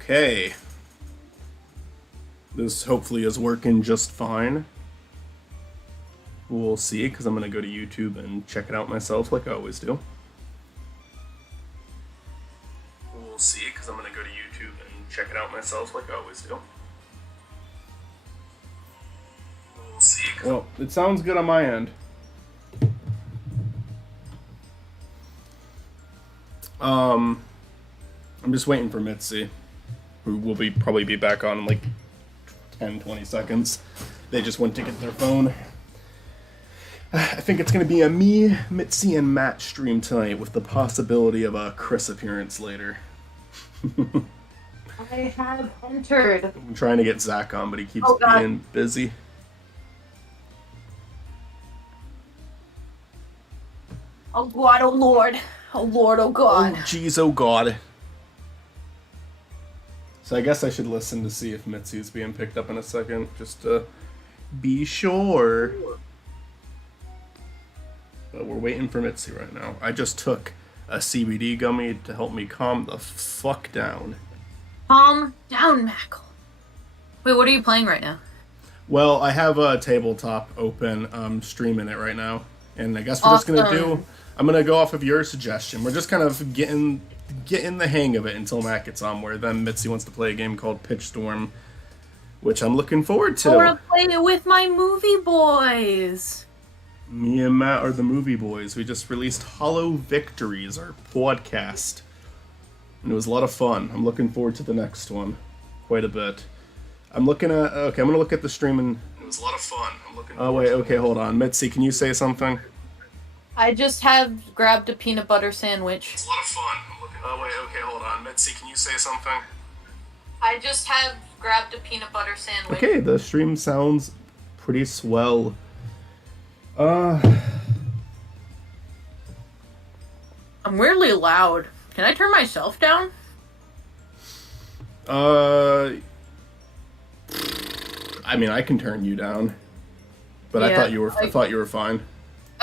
Okay. This hopefully is working just fine. We'll see, because I'm going to go to YouTube and check it out myself like I always do. We'll see, because I'm going to go to YouTube and check it out myself like I always do. We'll see. Well, it sounds good on my end. I'm just waiting for Mitzi, who will probably be back on in like 10-20 seconds. They just went to get their phone. I think it's going to be a me, Mitzi, and Matt stream tonight with the possibility of a Chris appearance later. I have entered. I'm trying to get Zach on, but he keeps being busy. Oh God, oh Lord. Oh Lord, oh God. Oh jeez, oh God. So I guess I should listen to see if Mitzi's being picked up in a second, just to be sure. But we're waiting for Mitzi right now. I just took a CBD gummy to help me calm the fuck down. Calm down, Mackle. Wait, what are you playing right now? Well, I have a tabletop open. I'm streaming it right now. And I guess we're just going to do... I'm going to go off of your suggestion. We're just kind of getting the hang of it until Matt gets on, where then Mitzi wants to play a game called Pitch Storm, which I'm looking forward to. I want to play it with my movie boys. Me and Matt are the movie boys. We just released Hollow Victories, our podcast. And it was a lot of fun. I'm looking forward to the next one quite a bit. I'm looking at... Okay, I'm going to look at the stream and... It was a lot of fun. I'm looking forward wait, okay, hold on. Mitzi, can you say something? I just have grabbed a peanut butter sandwich. It's a lot of fun. I'm looking... wait, okay, hold on. Mitzi, can you say something? I just have grabbed a peanut butter sandwich. Okay, the stream sounds pretty swell. I'm weirdly loud. Can I turn myself down? I mean, I can turn you down, but yeah, I thought you were fine.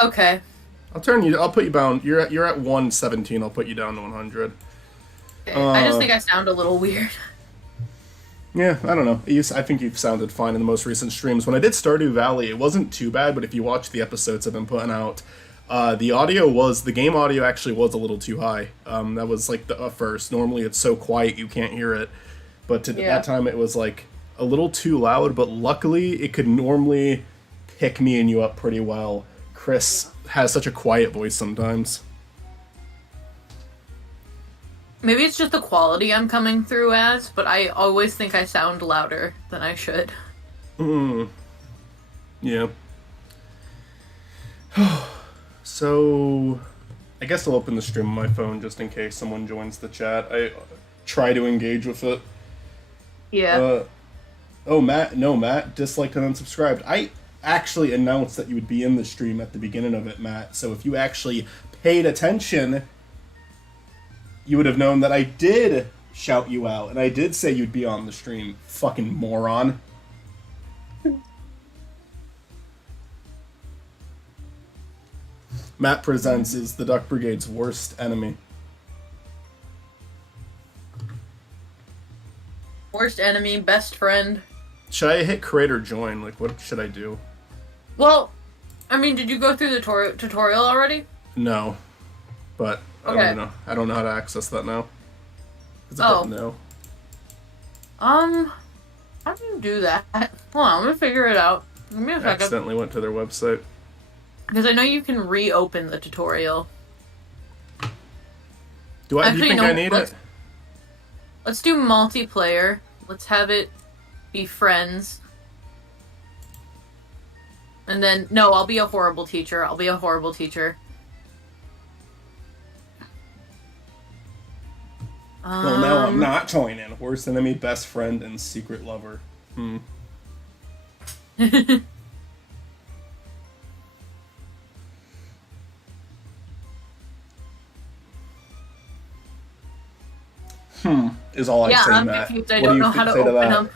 Okay. I'll put you down. You're at 117. I'll put you down to 100. Okay. I just think I sound a little weird. Yeah, I don't know. I think you've sounded fine in the most recent streams. When I did Stardew Valley, it wasn't too bad, but if you watch the episodes I've been putting out, the game audio actually was a little too high. That was like the first. Normally it's so quiet you can't hear it, but that time it was like a little too loud, but luckily it could normally pick me and you up pretty well. Chris has such a quiet voice sometimes. Maybe it's just the quality I'm coming through as, but I always think I sound louder than I should. Yeah. So, I guess I'll open the stream on my phone just in case someone joins the chat. I try to engage with it. Yeah. Matt disliked and unsubscribed. I actually announced that you would be in the stream at the beginning of it, Matt. So if you actually paid attention, you would have known that I did shout you out, and I did say you'd be on the stream. Fucking moron. Matt Presents is the Duck Brigade's worst enemy. Worst enemy, best friend. Should I hit create or join? Like, what should I do? Well, I mean, did you go through the tutorial already? No. But okay. I don't know how to access that now. No. How do you do that? Hold on, I'm gonna figure it out. Give me a second. Accidentally went to their website. Because I know you can reopen the tutorial. Do you think I need it? Let's do multiplayer. Let's have it be friends. And then, no, I'll be a horrible teacher. Well, now I'm not joining. Worst enemy, best friend, and secret lover. Is all I say, I'm Matt. confused. I don't know how to open up.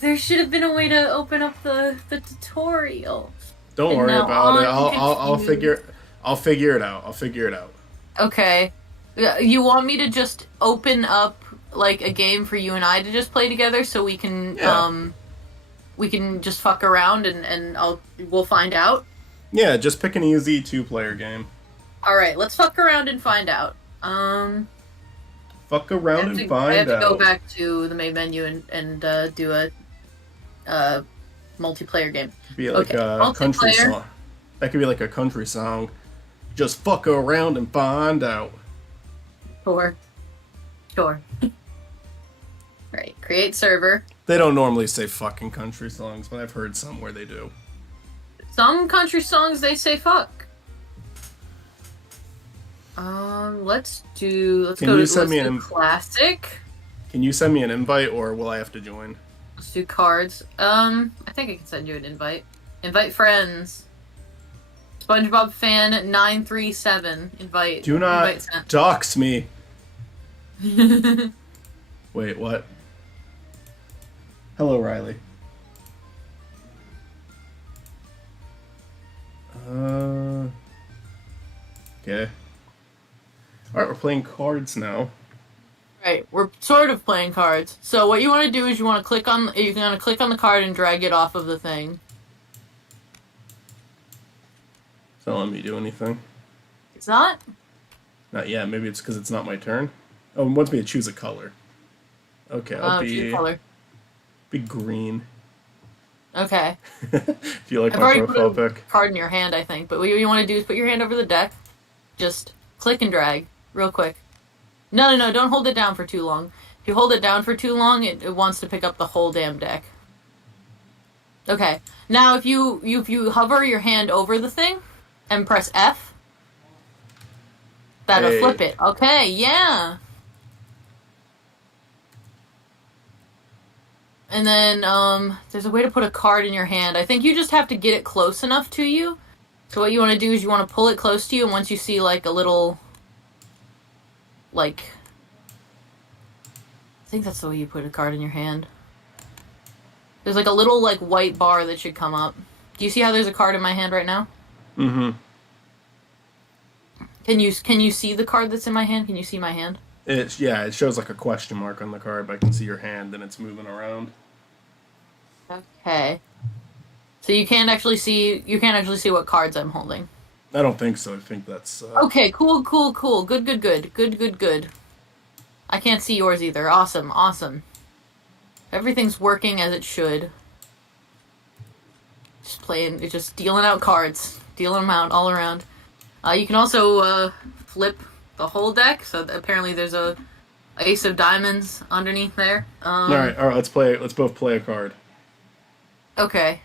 There should have been a way to open up the tutorial. Don't worry about it. I'll figure it out. Okay. You want me to just open up like a game for you and I to just play together, so we can just fuck around and we'll find out. Yeah, just pick an easy 2-player game. All right, let's fuck around and find out. Fuck around and find out. I have to go back to the main menu and do a multiplayer game. Be like a country song. That could be like a country song. Just fuck around and find out. Sure. Right, create server. They don't normally say fucking country songs, but I've heard some where they do. Some country songs they say fuck. Let's go to classic. Can you send me an invite, or will I have to join? Let's do cards. I think I can send you an invite. Invite friends. SpongeBob fan 937. Invite. Do not dox me. Wait, what? Hello, Riley. Okay. Alright, we're playing cards now. Right, we're sort of playing cards. So what you want to do is you want to click on the card and drag it off of the thing. It's not letting me do anything. It's not? Not yet. Maybe it's because it's not my turn. Oh, it wants me to choose a color. Okay, I'll choose a color. Be green. Okay. If you like my profile pic. Card in your hand, I think. But what you want to do is put your hand over the deck. Just click and drag real quick. No, don't hold it down for too long. If you hold it down for too long, it wants to pick up the whole damn deck. Okay. Now, if you hover your hand over the thing and press F, that'll flip it. Okay, yeah. And then, there's a way to put a card in your hand. I think you just have to get it close enough to you. So what you want to do is you want to pull it close to you, and once you see, like, a little, like, I think that's the way you put a card in your hand. There's, like, a little, like, white bar that should come up. Do you see how there's a card in my hand right now? Mm-hmm. Can you see the card that's in my hand? Can you see my hand? It shows, like, a question mark on the card, but I can see your hand, and it's moving around. Okay. So you can't actually see what cards I'm holding. I don't think so. I think that's... Okay, cool. Good. I can't see yours either. Awesome. Everything's working as it should. Just dealing out cards. Dealing them out all around. You can also flip the whole deck, so apparently there's a ace of diamonds underneath there. Alright, let's both play a card. Okay.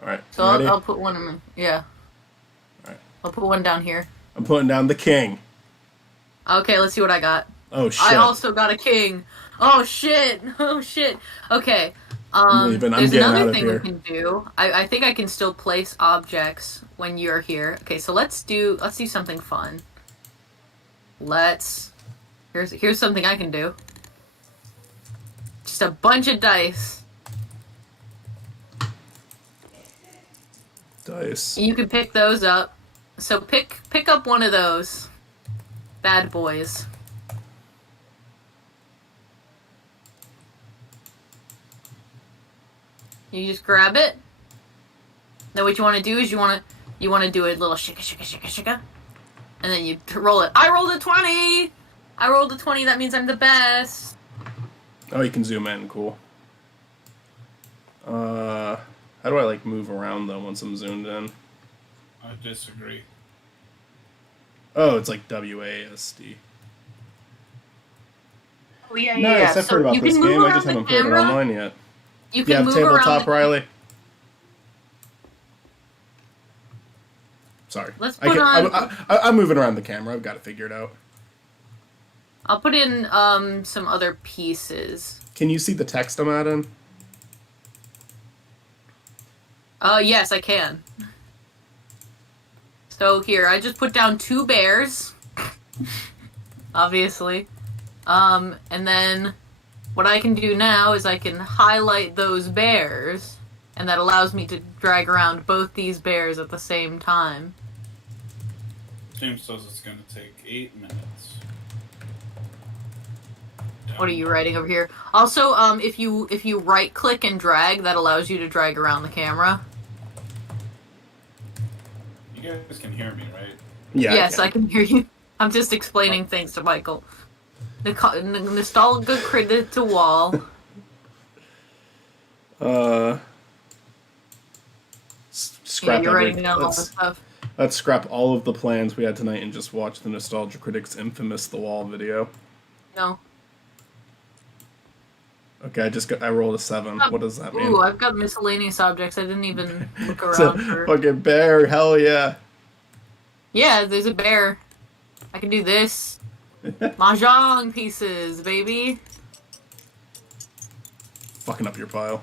Alright. So I'll put one in my... Yeah. Alright. I'll put one down here. I'm putting down the king. Okay, let's see what I got. Oh, shit. I also got a king. Oh, shit. Okay. I'm there's another thing we can do. I think I can still place objects when you're here. Okay, so let's do something fun. Here's something I can do. Just a bunch of dice. You can pick those up. So pick up one of those bad boys. You just grab it. Then what you want to do is you want to do a little shika, and then you roll it. I rolled a 20. I rolled a 20. That means I'm the best. Oh, you can zoom in. Cool. How do I, like, move around, though, once I'm zoomed in? I disagree. Oh, it's like WASD. Oh, yeah. Nice, I've heard about this game. I just haven't played it online yet. You can move tabletop, around Riley? Sorry. Let's put I'm moving around the camera. I've got to figure it out. I'll put in some other pieces. Can you see the text I'm adding? Yes, I can. So here, I just put down 2 bears. Obviously. And then what I can do now is I can highlight those bears, and that allows me to drag around both these bears at the same time. James says it's going to take 8 minutes. What are you writing over here? Also, if you right click and drag, that allows you to drag around the camera. You guys can hear me, right? Yeah. Yes, I can hear you. I'm just explaining things to Michael. Nostalgia credit to wall. Scrap You're writing down all let's, the stuff. let's scrap all of the plans we had tonight and just watch the Nostalgia Critics' infamous The Wall video. No. Okay, I rolled a 7. What does that mean? Ooh, I've got miscellaneous objects. I didn't even look It's a around for. fucking bear, hell yeah. Yeah, there's a bear. I can do this. Mahjong pieces, baby. Fucking up your pile.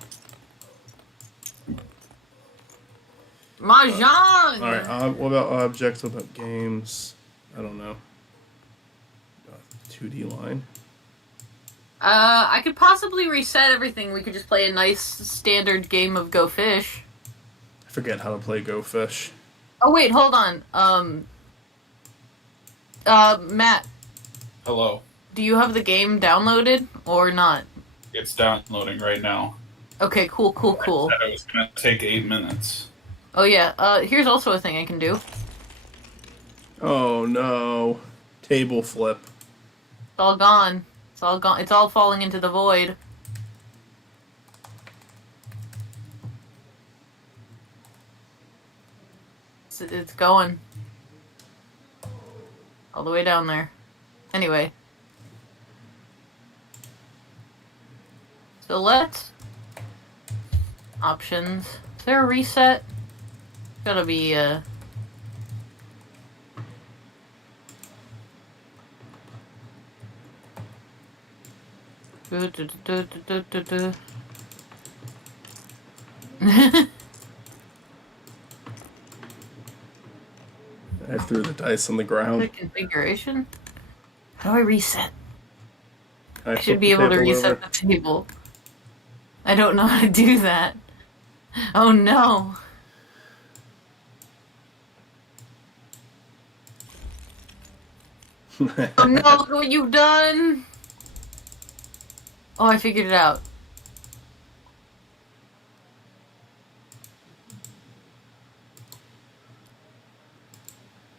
Mahjong! Alright, what about objects? What about games? I don't know. 2D line. I could possibly reset everything. We could just play a nice standard game of Go Fish. I forget how to play Go Fish. Oh wait, hold on. Matt, Hello. do you have the game downloaded or not? It's downloading right now. Okay, cool. I said it was gonna take 8 minutes. Oh yeah, here's also a thing I can do. Oh no. Table flip. It's all gone. It's all gone. It's all falling into the void. It's going. All the way down there. Anyway. So let's... Options. Is there a reset? Gotta be, I threw the dice on the ground. The configuration? How do I reset? I should flipped be the able to table reset over. the table. I don't know how to do that. Oh no. Oh no, look what you've done! Oh, I figured it out.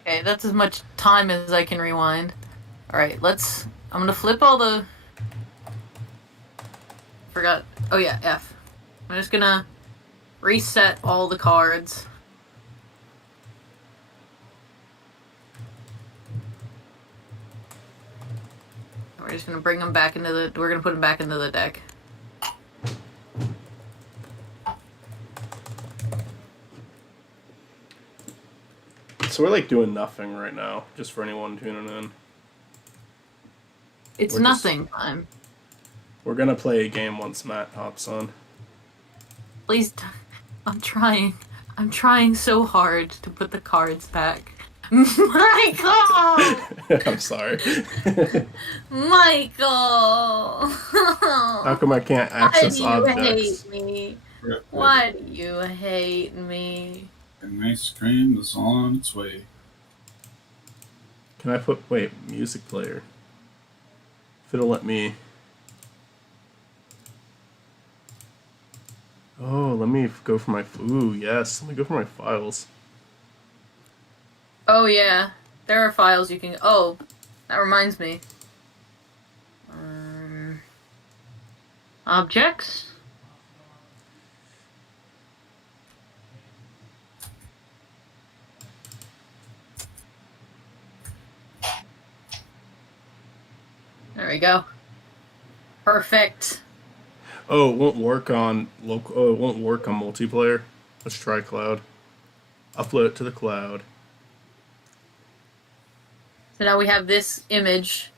Okay, that's as much time as I can rewind. Alright, I'm gonna flip all the... Forgot. Oh yeah, F. I'm just gonna reset all the cards. We're just gonna bring them back into the... We're gonna put them back into the deck. So we're like doing nothing right now, just for anyone tuning in. It's We're nothing time. We're gonna play a game once Matt hops on. Please, I'm trying. I'm trying so hard to put the cards back. Michael! I'm sorry. Michael! How come I can't access Why do you objects? hate me? Why do you hate me? And ice cream is on its way. Can I wait, music player. If it'll let me. Oh, let me go for my, ooh, yes, let me go for my files. Oh yeah, there are files you can... Oh, that reminds me. Objects? There we go. Perfect. Oh, it won't work on local, oh, it won't work on multiplayer. Let's try cloud. Upload it to the cloud. So now we have this image.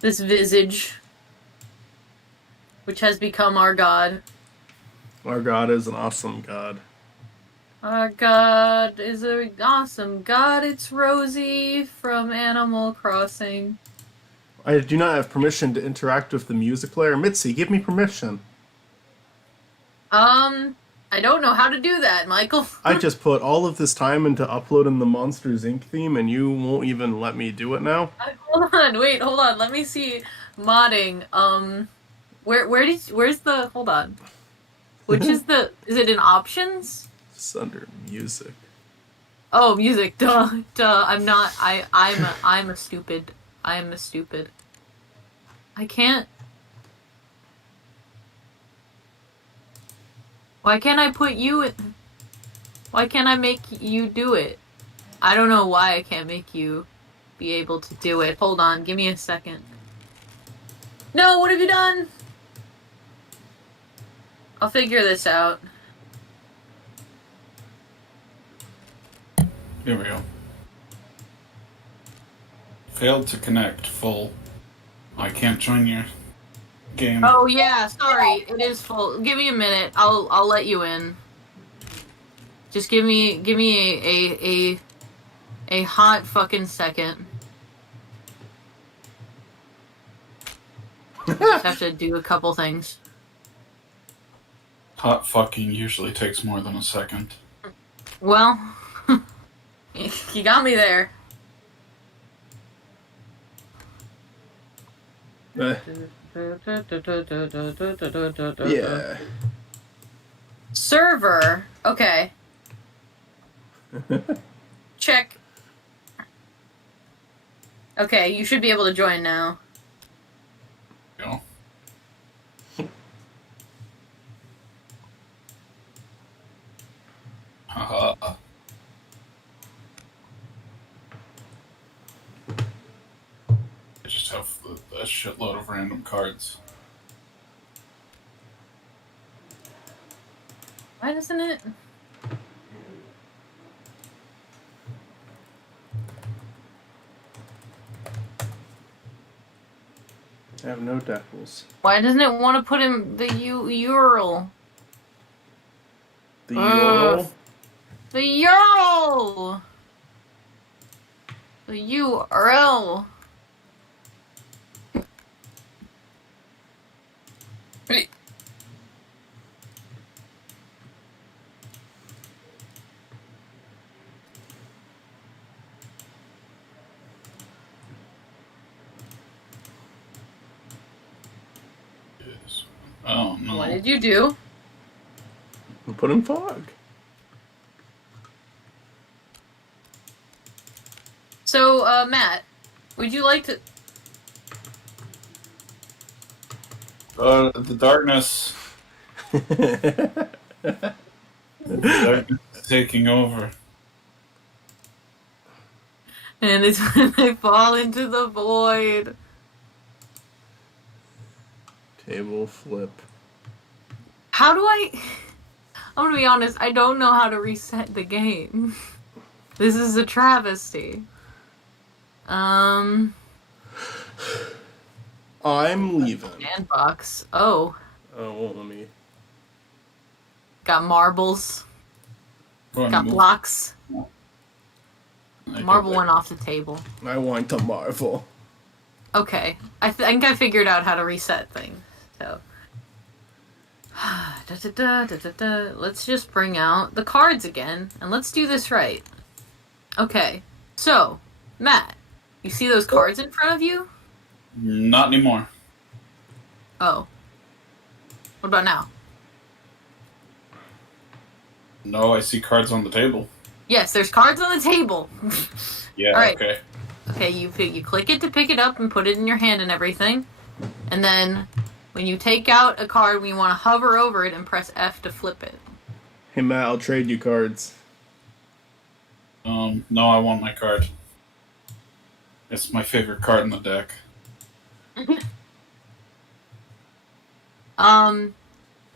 This visage. Which has become our god. Our God is an awesome God. Our god is an awesome god. It's Rosie from Animal Crossing. I do not have permission to interact with the music player. Mitzi, give me permission. I don't know how to do that, Michael. I just put all of this time into uploading the Monsters Inc. theme, and you won't even let me do it now? Hold on. Let me see modding. Where's the, hold on. Which is is it in options? It's under music. Oh, music. Duh. I'm a stupid. I'm a stupid. I can't. Why can't I put you in? Why can't I make you do it? I don't know why I can't make you be able to do it. Hold on, give me a second. No, what have you done? I'll figure this out. Here we go. Failed to connect. Full. I can't join your game. Oh yeah, sorry, it is full. Give me a minute. I'll let you in. Just give me a hot fucking second. Just have to do a couple things. Hot fucking usually takes more than a second. Well, you got me there. Yeah. Server. Okay. Check. Okay, you should be able to join now. Go. Haha. I just have a shitload of random cards. Why doesn't it? I have no decals. Why doesn't it want to put in the URL? The URL? The URL! The URL. Wait. Oh no. What did you do? Put in fog. So, Matt, would you like to... The darkness. The darkness is taking over. And it's when I fall into the void. Table flip. How do I... I'm gonna be honest, I don't know how to reset the game. This is a travesty. I'm leaving. Sandbox. Oh. Oh, won't let me. Got marbles. Go ahead Got and move. blocks. I Marble go went back. off the table. I want to marvel. Okay. I think I figured out how to reset things. So. Let's just bring out the cards again, and let's do this right. Okay. So, Matt, you see those cards in front of you? Not anymore. Oh. What about now? No, I see cards on the table. Yes, there's cards on the table. Yeah, All right. okay. Okay, you click it to pick it up and put it in your hand and everything. And then when you take out a card, we want to hover over it and press F to flip it. Hey Matt, I'll trade you cards. No, I want my card. It's my favorite card in the deck.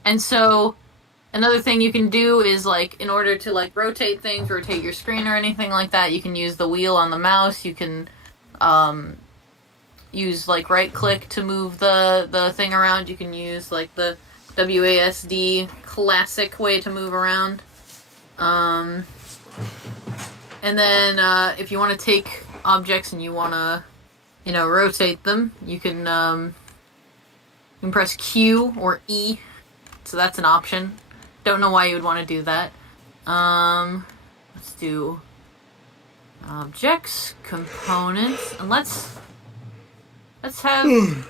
And so another thing you can do is, like, in order to, like, rotate things, rotate your screen or anything like that, you can use the wheel on the mouse. You can use, like, right click to move the thing around. You can use, like, the WASD classic way to move around. And then if you want to take objects and you want to, rotate them, you can press Q or E. So that's an option. Don't know why you would want to do that. Let's do objects, components, and let's have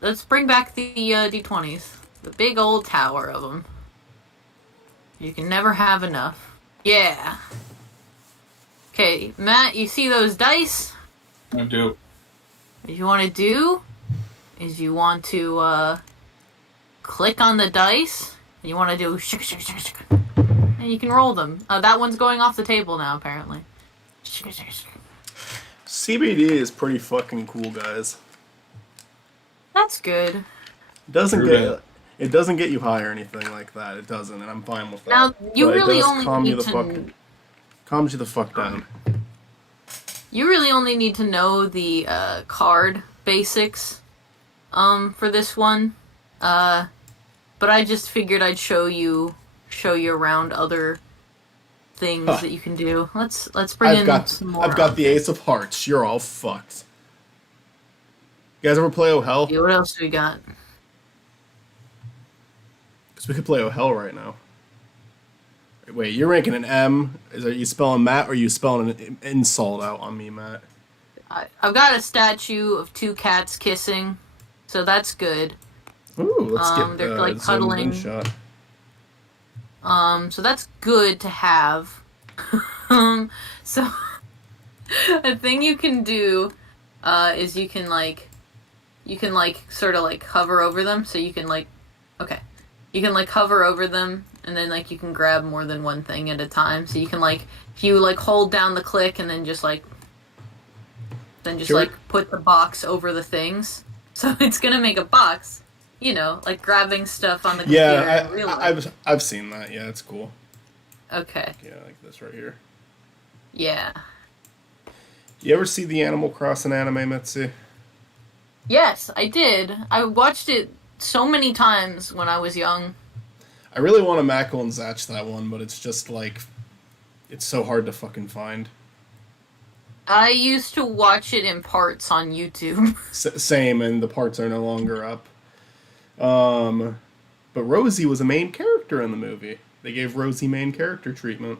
let's bring back the D20s, the big old tower of them. You can never have enough. Yeah. Okay, Matt, you see those dice? I do. What you want to do is you want to click on the dice, and you want to do shik, shik, shik, shik, and you can roll them. That one's going off the table now, apparently. Shik, shik, shik. CBD is pretty fucking cool, guys. That's good. It doesn't get you high or anything like that. It doesn't, and I'm fine with that. Now, you But really it does only calm you need the fuck, calms you the fuck down. You really only need to know the card basics for this one. But I just figured I'd show you around other things that you can do. Let's bring some more. I've got the Ace of Hearts. You're all fucked. You guys ever play Oh Hell? Yeah, what else do we got? Because we could play Oh Hell right now. Wait, you're ranking an M. Are you spelling Matt, or are you spelling an insult out on me, Matt? I've got a statue of two cats kissing, so that's good. Ooh, let's get they're like zoomed in cuddling. shot. So that's good to have. So a thing you can do is you can sort of like hover over them, so you can you can hover over them, and then you can grab more than one thing at a time. So you can if you hold down the click and then just put the box over the things, so it's gonna make a box. Grabbing stuff on the computer. Yeah, I've seen that. Yeah, it's cool. Okay. Yeah, like this right here. Yeah. You ever see the Animal Crossing anime, Mitzi? Yes, I did. I watched it so many times when I was young. I really want to Mackle and Zatch that one, but it's just it's so hard to fucking find. I used to watch it in parts on YouTube. Same, and the parts are no longer up. But Rosie was a main character in the movie. They gave Rosie main character treatment.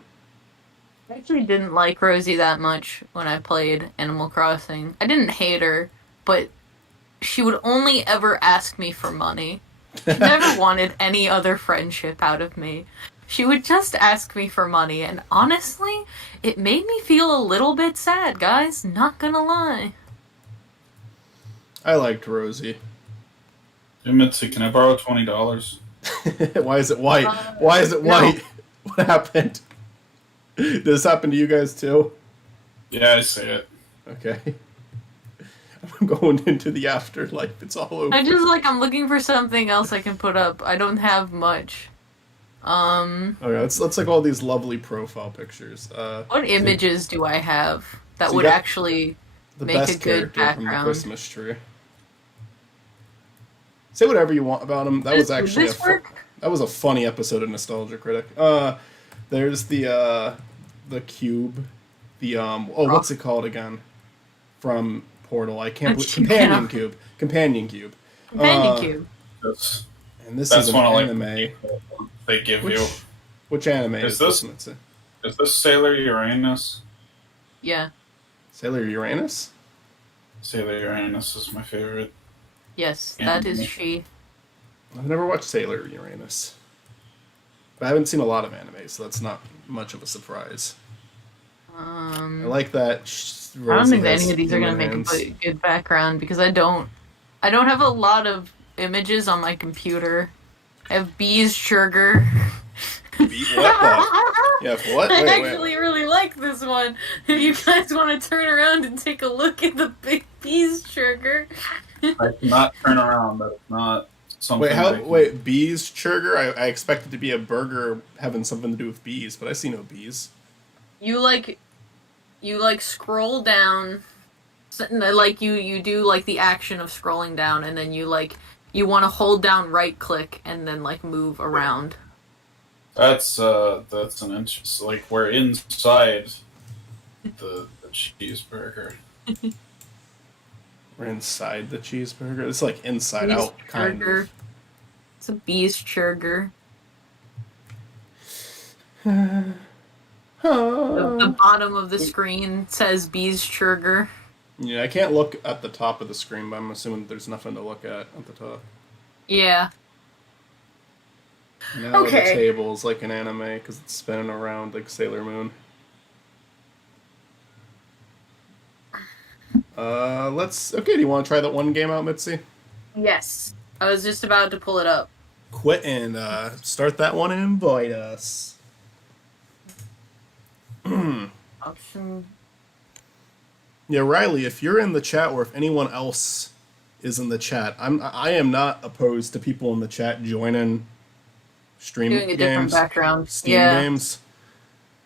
I actually didn't like Rosie that much when I played Animal Crossing. I didn't hate her, but she would only ever ask me for money. She never wanted any other friendship out of me. She would just ask me for money, and honestly, it made me feel a little bit sad, guys. Not gonna lie. I liked Rosie. Hey, Mitzi, can I borrow $20? Why is it white? Why is it white? No. What happened? Did this happen to you guys too? Yeah, I see it. Okay. I'm going into the afterlife. It's all over. I'm looking for something else I can put up. I don't have much. Okay, let's all these lovely profile pictures. What images do I have that would actually make a good background? From the Christmas tree. Say whatever you want about him. That was actually that was a funny episode of Nostalgia Critic. There's the cube, what's it called again? From Portal. I can't believe Companion Cube. Companion Cube. And this is an anime. They give you. Which anime is this? Is this Sailor Uranus? Yeah. Sailor Uranus? Sailor Uranus is my favorite. Yes, that is she. I've never watched Sailor Uranus. But I haven't seen a lot of anime, so that's not much of a surprise. I like that. I don't think that any of these are going to make a good background, because I don't have a lot of images on my computer. I have bees sugar. What? I actually really like this one. If you guys want to turn around and take a look at the big bees sugar. I cannot turn around. That's not something. Wait, bees sugar? I expect it to be a burger having something to do with bees, but I see no bees. You scroll down, you do the action of scrolling down, and then you want to hold down right click and then move around. That's an interest. We're inside the cheeseburger. We're inside the cheeseburger. It's inside out kind of. It's a bees sugar. The bottom of the screen says Bees Trigger. Yeah, I can't look at the top of the screen, but I'm assuming there's nothing to look at the top. Yeah. Now the Okay. table's like an anime because it's spinning around like Sailor Moon. Okay, do you want to try that one game out, Mitzi? Yes. I was just about to pull it up. Quit and start that one and invite us. Option. Yeah, Riley, if you're in the chat or if anyone else is in the chat, I am not opposed to people in the chat joining stream Doing a different games, background. Steam games.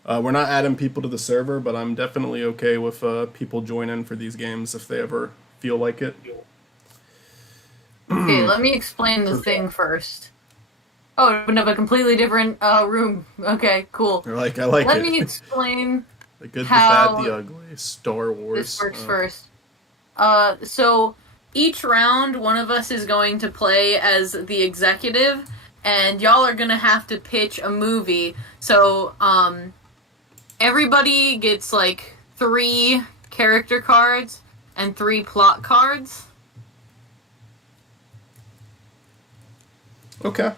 We're not adding people to the server, but I'm definitely okay with people joining for these games if they ever feel like it. Okay, let me explain the thing first. Oh, it opened up a completely different room. Okay, cool. You're like, I like Let it. me explain The good, the how bad, the ugly. Star Wars. this works first. So each round, one of us is going to play as the executive, and y'all are gonna have to pitch a movie. So, everybody gets like 3 character cards and 3 plot cards. Okay.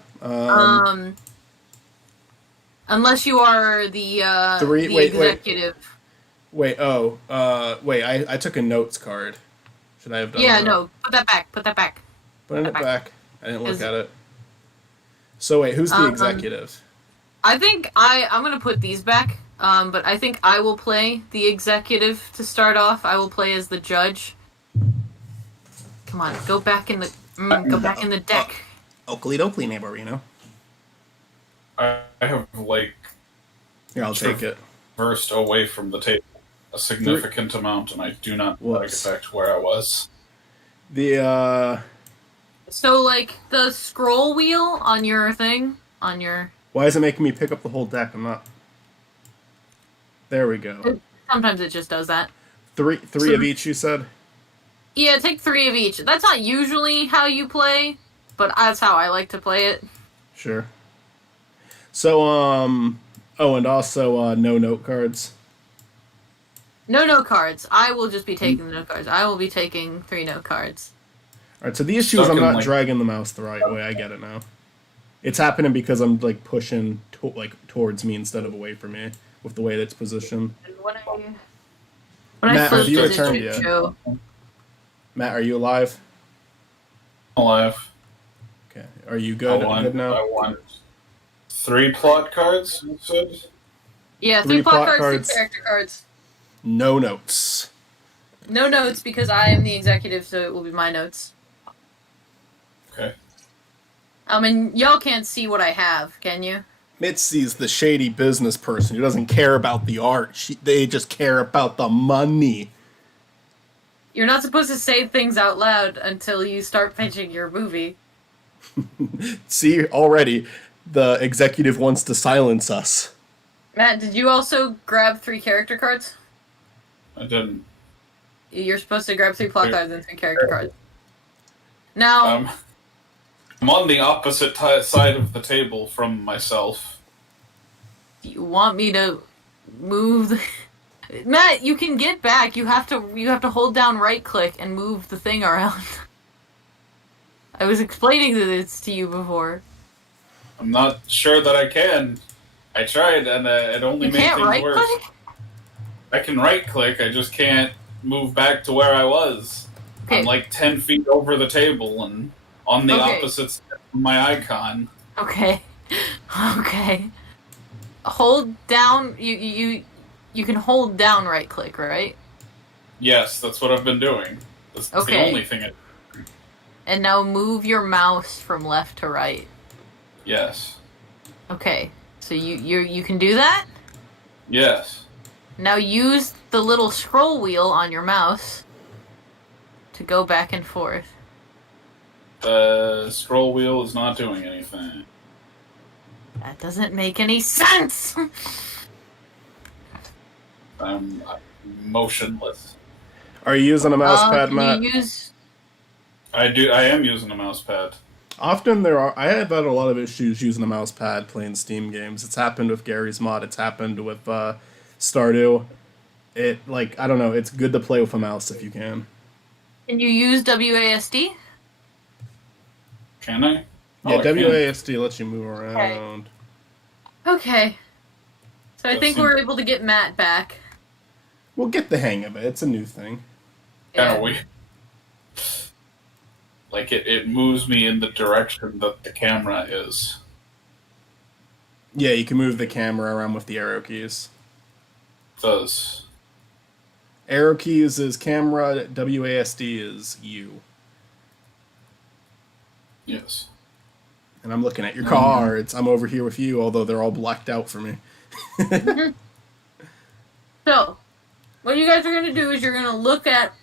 Unless you are the Wait. executive. Wait, I took a notes card. Should I have done Yeah, that? no, put that back. Putting it back. back. I didn't look at it. So wait, who's the executive? I think I'm gonna put these back. But I think I will play the executive to start off. I will play as the judge. Come on, go back in the deck. Oakley dokley, neighbor, I have, like, Here, I'll take it. versed away from the table a significant amount, and I do not want to get back to where I was. So, like, the scroll wheel on your thing, on your... Why is it making me pick up the whole deck? I'm not... There we go. Sometimes it just does that. Three of each, you said? Yeah, take 3 of each. That's not usually how you play, but that's how I like to play it. Sure. So, and also, no note cards. No note cards. I will just be taking the note cards. I will be taking 3 note cards. Alright, so the issue is I'm not dragging the mouse the right way. I get it now. It's happening because I'm, like, pushing, towards me instead of away from me with the way that's positioned. When Matt, I have you first returned visited yet? show, Matt, are you alive? Alive. Okay. Are you good? Good now? I want 3 plot cards, you said? yeah, 3 3 plot plot cards, 2 character cards. No notes. No notes because I am the executive, so it will be my notes. Okay. And y'all can't see what I have, can you? Mitzi's the shady business person who doesn't care about the art. They just care about the money. You're not supposed to say things out loud until you start pitching your movie. See, already, the executive wants to silence us. Matt, did you also grab 3 character cards? I didn't. You're supposed to grab 3 plot cards and 3 character cards. Now... I'm on the opposite side of the table from myself. Do you want me to move Matt, you can get back. You have to hold down right click and move the thing around. I was explaining this to you before. I'm not sure that I can. I tried and it only You made can't things right worse. click? I can right click, I just can't move back to where I was. Okay. I'm like 10 feet over the table and on the opposite side of my icon. Okay. Okay. Hold down. You can hold down right click, right? Yes, that's what I've been doing. That's the only thing I... And now move your mouse from left to right. Yes. Okay. So you can do that? Yes. Now use the little scroll wheel on your mouse to go back and forth. The scroll wheel is not doing anything. That doesn't make any sense! I'm motionless. Are you using a mouse pad, Matt? Use... I am using a mouse pad. Often I have had a lot of issues using a mouse pad playing Steam games. It's happened with Gary's Mod. It's happened with Stardew. I don't know. It's good to play with a mouse if you can. Can you use WASD? Can I? Yeah, WASD lets you move around. Okay. So I think we're able to get Matt back. We'll get the hang of it. It's a new thing. Kind of weird. Like, it moves me in the direction that the camera is. Yeah, you can move the camera around with the arrow keys. It does. Arrow keys is camera, WASD is you. Yes. And I'm looking at your cards. I'm over here with you, although they're all blacked out for me. So, what you guys are going to do is you're going to look at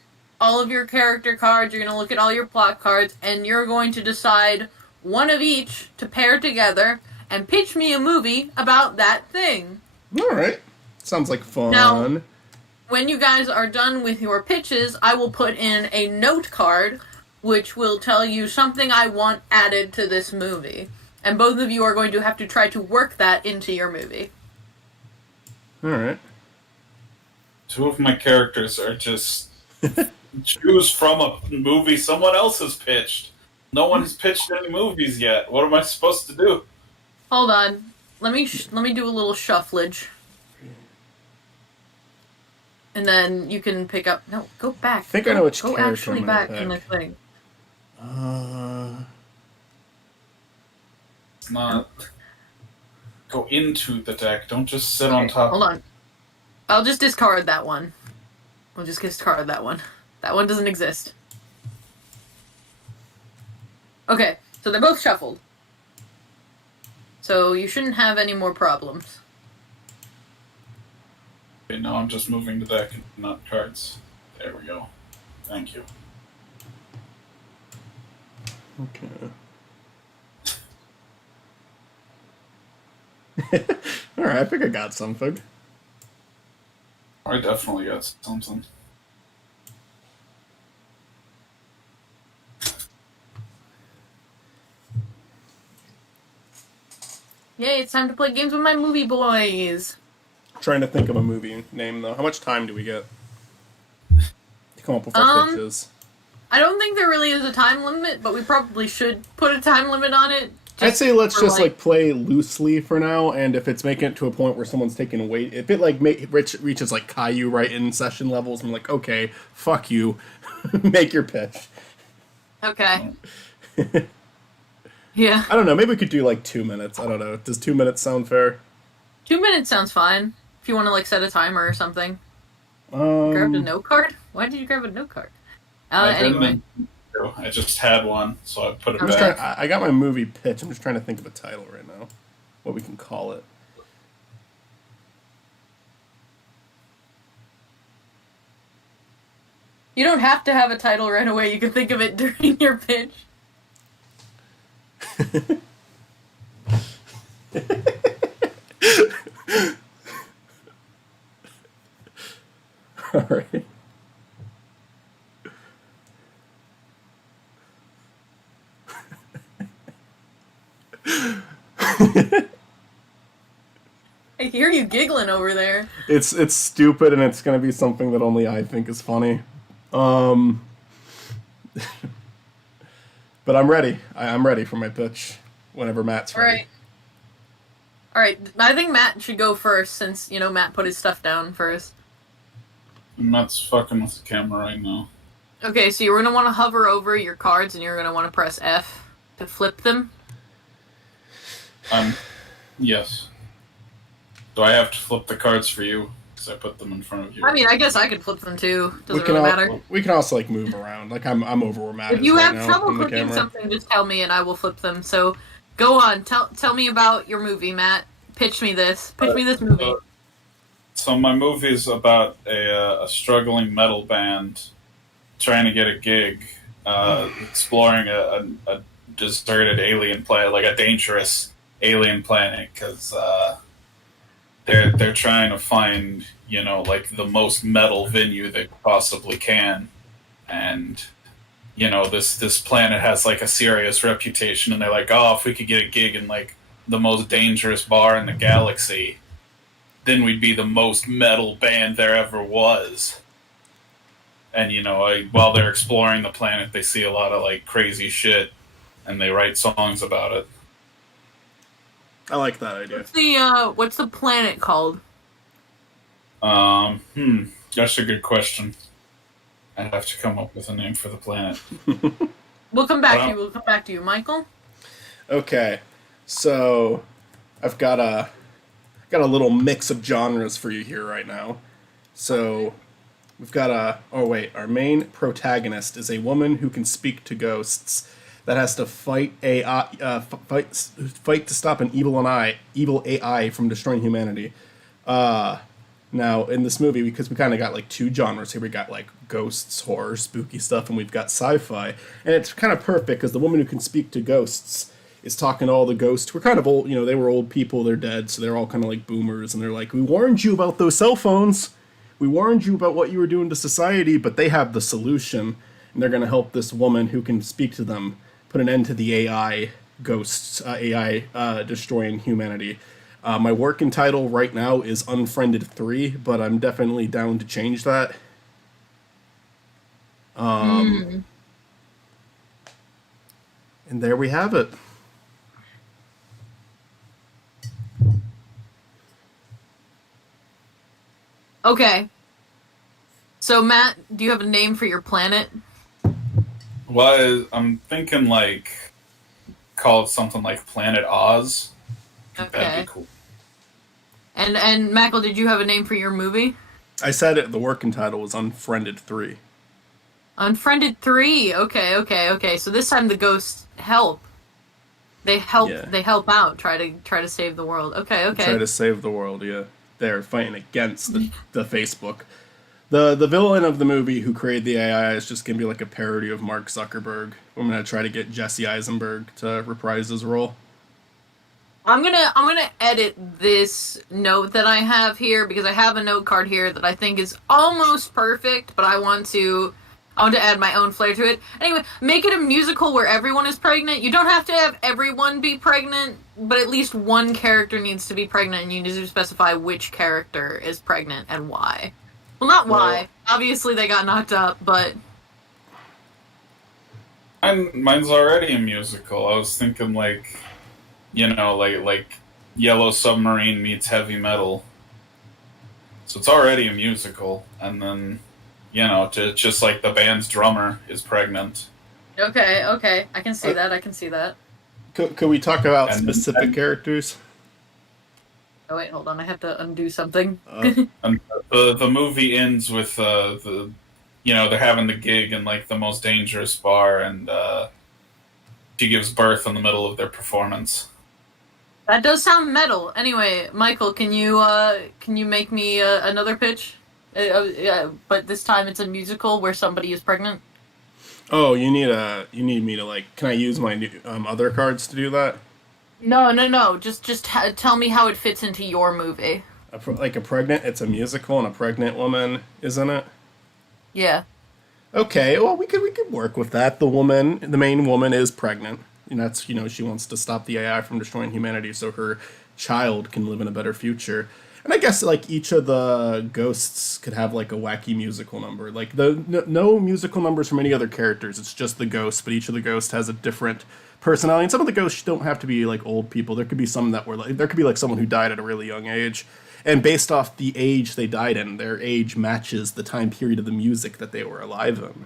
all of your character cards, you're going to look at all your plot cards, and you're going to decide one of each to pair together and pitch me a movie about that thing. Alright. Sounds like fun. Now, when you guys are done with your pitches, I will put in a note card which will tell you something I want added to this movie. And both of you are going to have to try to work that into your movie. Alright. Two of my characters are just choose from a movie someone else has pitched. No one has pitched any movies yet. What am I supposed to do? Hold on. Let me do a little shufflage. And then you can pick up... No, go back. I think I know which go character actually I'm back gonna in the pick. thing. It's not... Go into the deck. Don't just sit on top. Hold on. I'll just discard that one. We'll just discard that one. That one doesn't exist. Okay, so they're both shuffled. So you shouldn't have any more problems. Okay, now I'm just moving the deck and not cards. There we go. Thank you. Okay. Alright, I think I got something. I definitely got something. Yay, it's time to play games with my movie boys. Trying to think of a movie name, though. How much time do we get to come up with our pitches? I don't think there really is a time limit, but we probably should put a time limit on it. I'd say let's just play loosely for now, and if it's making it to a point where someone's taking weight, if it reaches like Caillou write-in session levels, I'm like, okay, fuck you, make your pitch. Okay. Yeah. I don't know. Maybe we could do like 2 minutes. I don't know. Does 2 minutes sound fair? 2 minutes sounds fine. If you want to like set a timer or something. Grabbed a note card? Why did you grab a note card? Anyway. I just had one, so I put it I'm back. just trying, I got my movie pitch. I'm just trying to think of a title right now. What we can call it. You don't have to have a title right away. You can think of it during your pitch. All right. I hear you giggling over there. It's stupid, and it's gonna be something that only I think is funny. But I'm ready. I'm ready for my pitch whenever Matt's ready. All right. I think Matt should go first since, Matt put his stuff down first. Matt's fucking with the camera right now. Okay, so you're going to want to hover over your cards and you're going to want to press F to flip them. Yes. Do I have to flip the cards for you? Because I put them in front of you. I mean, I guess I could flip them too. Doesn't really matter. We can also move around. Like I'm over where Matt is. If you right have now trouble clicking something, just tell me and I will flip them. So go on. Tell me about your movie, Matt. Pitch me this. Pitch me this movie. So my movie is about a struggling metal band trying to get a gig, exploring a deserted alien planet, like a dangerous alien planet, because they're trying to find like the most metal venue they possibly can, and this planet has like a serious reputation, and they're like, oh, if we could get a gig in like the most dangerous bar in the galaxy, then we'd be the most metal band there ever was. And while they're exploring the planet, they see a lot of like crazy shit, and they write songs about it. I like that idea. What's the planet called? That's a good question. I'd have to come up with a name for the planet. We'll come back to you. We'll come back to you, Michael. Okay, so I've got a little mix of genres for you here right now. So we've got our main protagonist is a woman who can speak to ghosts that has to fight fight to stop an evil AI from destroying humanity. Now, in this movie, because we kind of got like two genres here, we got like ghosts, horror, spooky stuff, and we've got sci-fi. And it's kind of perfect because the woman who can speak to ghosts is talking to all the ghosts. We're kind of old, they were old people, they're dead, so they're all kind of like boomers, and they're like, we warned you about those cell phones. We warned you about what you were doing to society, but they have the solution, and they're going to help this woman who can speak to them put an end to the AI ghosts, AI destroying humanity. My working title right now is Unfriended 3, but I'm definitely down to change that. And there we have it. Okay. So, Matt, do you have a name for your planet? Well, I'm thinking like call it something like Planet Oz. Okay. That'd be cool. And Michael, did you have a name for your movie? I said it. The working title was Unfriended 3. Unfriended 3. Okay. So this time the ghosts help. They help. Yeah. They help out. Try to save the world. Okay. Try to save the world. Yeah, they're fighting against the Facebook. The villain of the movie who created the AI is just gonna be like a parody of Mark Zuckerberg. I'm gonna try to get Jesse Eisenberg to reprise his role. I'm gonna edit this note that I have here because I have a note card here that I think is almost perfect, but I want to add my own flair to it. Anyway, make it a musical where everyone is pregnant. You don't have to have everyone be pregnant, but at least one character needs to be pregnant, and you need to specify which character is pregnant and why. Well, not why. Obviously, they got knocked up, but mine's already a musical. I was thinking like Yellow Submarine meets heavy metal. So it's already a musical, and then, just like the band's drummer is pregnant. Okay. I can see that. Could we talk about specific characters? Oh wait, hold on. I have to undo something. And the movie ends with they're having the gig in like the most dangerous bar, and she gives birth in the middle of their performance. That does sound metal. Anyway, Michael, can you make me another pitch? But this time it's a musical where somebody is pregnant. Oh, you need me to can I use my new, other cards to do that? No. Just tell me how it fits into your movie. It's a musical and a pregnant woman is in it. Yeah. Okay, well we could work with that. The main woman is pregnant. And that's, she wants to stop the AI from destroying humanity so her child can live in a better future. And I guess, each of the ghosts could have, a wacky musical number. No musical numbers from any other characters. It's just the ghosts, but each of the ghosts has a different personality. And some of the ghosts don't have to be, old people. There could be some that were, there could be, someone who died at a really young age. And based off the age they died in, their age matches the time period of the music that they were alive in.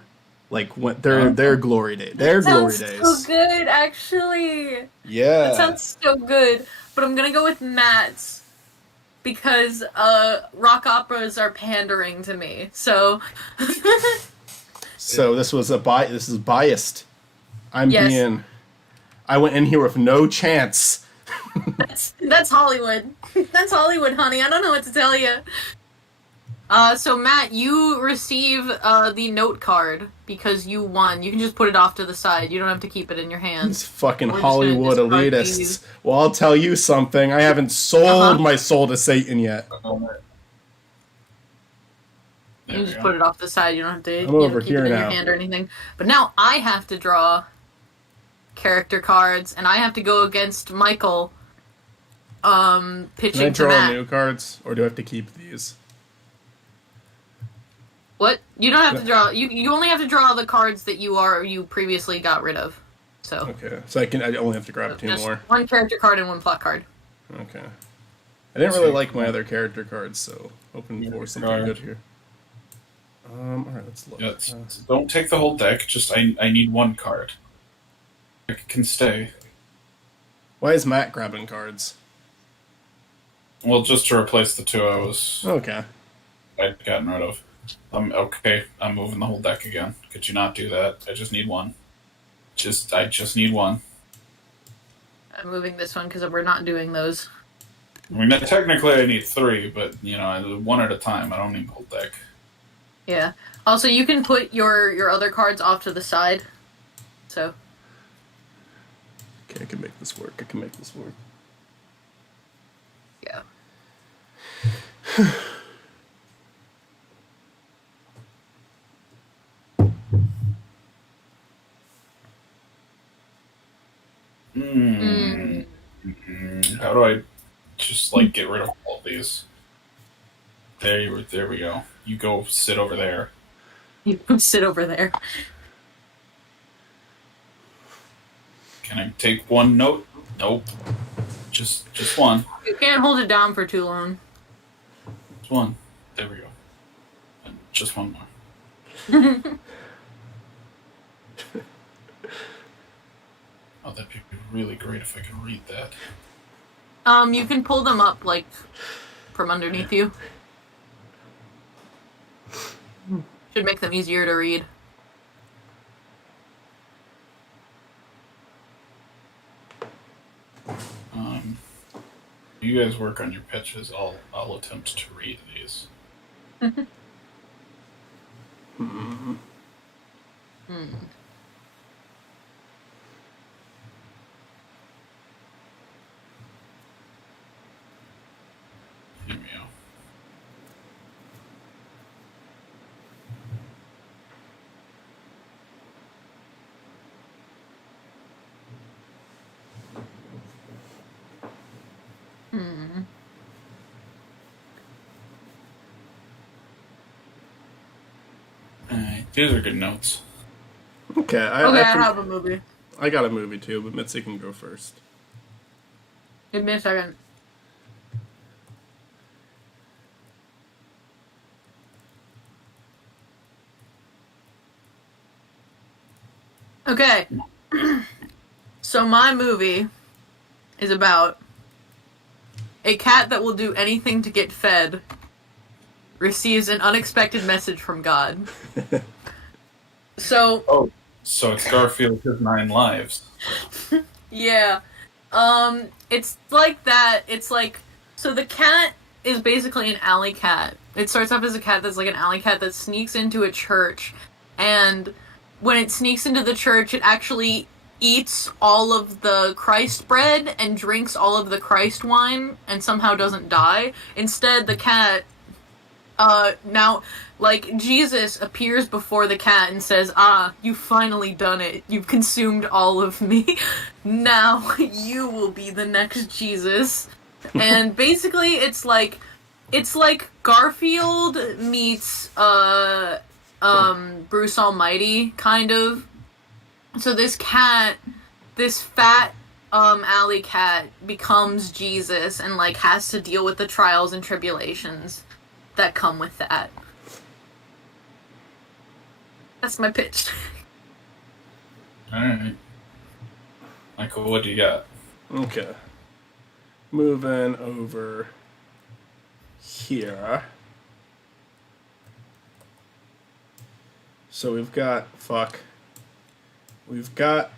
When their glory days. Their glory days. That sounds so good, actually. Yeah. That sounds so good. But I'm gonna go with Matt's because rock operas are pandering to me. So. So this is biased. I went in here with no chance. That's Hollywood. That's Hollywood, honey. I don't know what to tell you. So Matt, you receive the note card because you won. You can just put it off to the side. You don't have to keep it in your hands. These fucking Hollywood elitists. Well, I'll tell you something. I haven't sold my soul to Satan yet. There You we just go. put it off the side. You don't have to I'm over keep here it in now. your hand or anything. But now I have to draw character cards, and I have to go against Michael. Can Pitching I to draw Matt. new cards, or do I have to keep these? What? You don't have to draw. You only have to draw the cards that you previously got rid of. So Okay, so I only have to grab two just more. one character card and one plot card. Okay. I didn't really like my other character cards, so hoping for something good here. Alright, let's look. Yeah, don't take the whole deck. Just I need one card. It can stay. Why is Matt grabbing cards? Well, just to replace the two Okay. I'd gotten rid of. Okay. I'm moving the whole deck again. Could you not do that? I just need one. I just need one. I'm moving this one because we're not doing those. I mean, technically I need three, but one at a time. I don't need the whole deck. Yeah. Also, you can put your other cards off to the side. So. Okay, I can make this work. Yeah. How do I just get rid of all of these? There we go. You go sit over there. You can sit over there. Can I take one note? Nope. Just one. You can't hold it down for too long. Just one. There we go. And just one more. Oh, that'd be really great if I could read that. You can pull them up, from underneath you. Should make them easier to read. You guys work on your pitches. I'll attempt to read these. Here we go. Alright, these are good notes. Okay, I have a movie. I got a movie too, but Mitzi can go first. Give me a second. Okay. So my movie is about a cat that will do anything to get fed receives an unexpected message from God. So So it's Garfield with 9 lives. yeah. It's like that. It's like, so the cat is basically an alley cat. It starts off as a cat that's like an alley cat that sneaks into a church, and when it sneaks into the church, it actually eats all of the Christ bread and drinks all of the Christ wine and somehow doesn't die. Instead, the cat, Jesus appears before the cat and says, you've finally done it. You've consumed all of me. Now you will be the next Jesus. And basically, it's like Garfield meets, Bruce Almighty, kind of. So this cat, this fat, alley cat becomes Jesus and, has to deal with the trials and tribulations that come with that. That's my pitch. Alright. Michael, what do you got? Okay. Moving over here. So we've got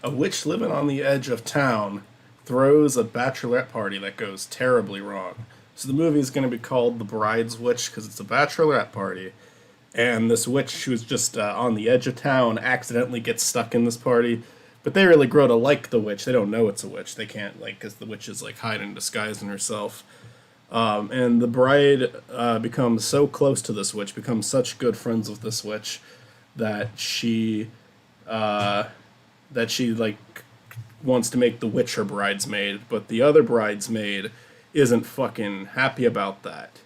a witch living on the edge of town throws a bachelorette party that goes terribly wrong. So the movie is going to be called The Bride's Witch because it's a bachelorette party. And this witch who's just on the edge of town accidentally gets stuck in this party. But they really grow to like the witch. They don't know it's a witch. They can't, because the witch is, hiding and disguising herself. And the bride becomes so close to this witch, becomes such good friends with this witch, that uh, she like wants to make the witch her bridesmaid, but the other bridesmaid isn't fucking happy about that.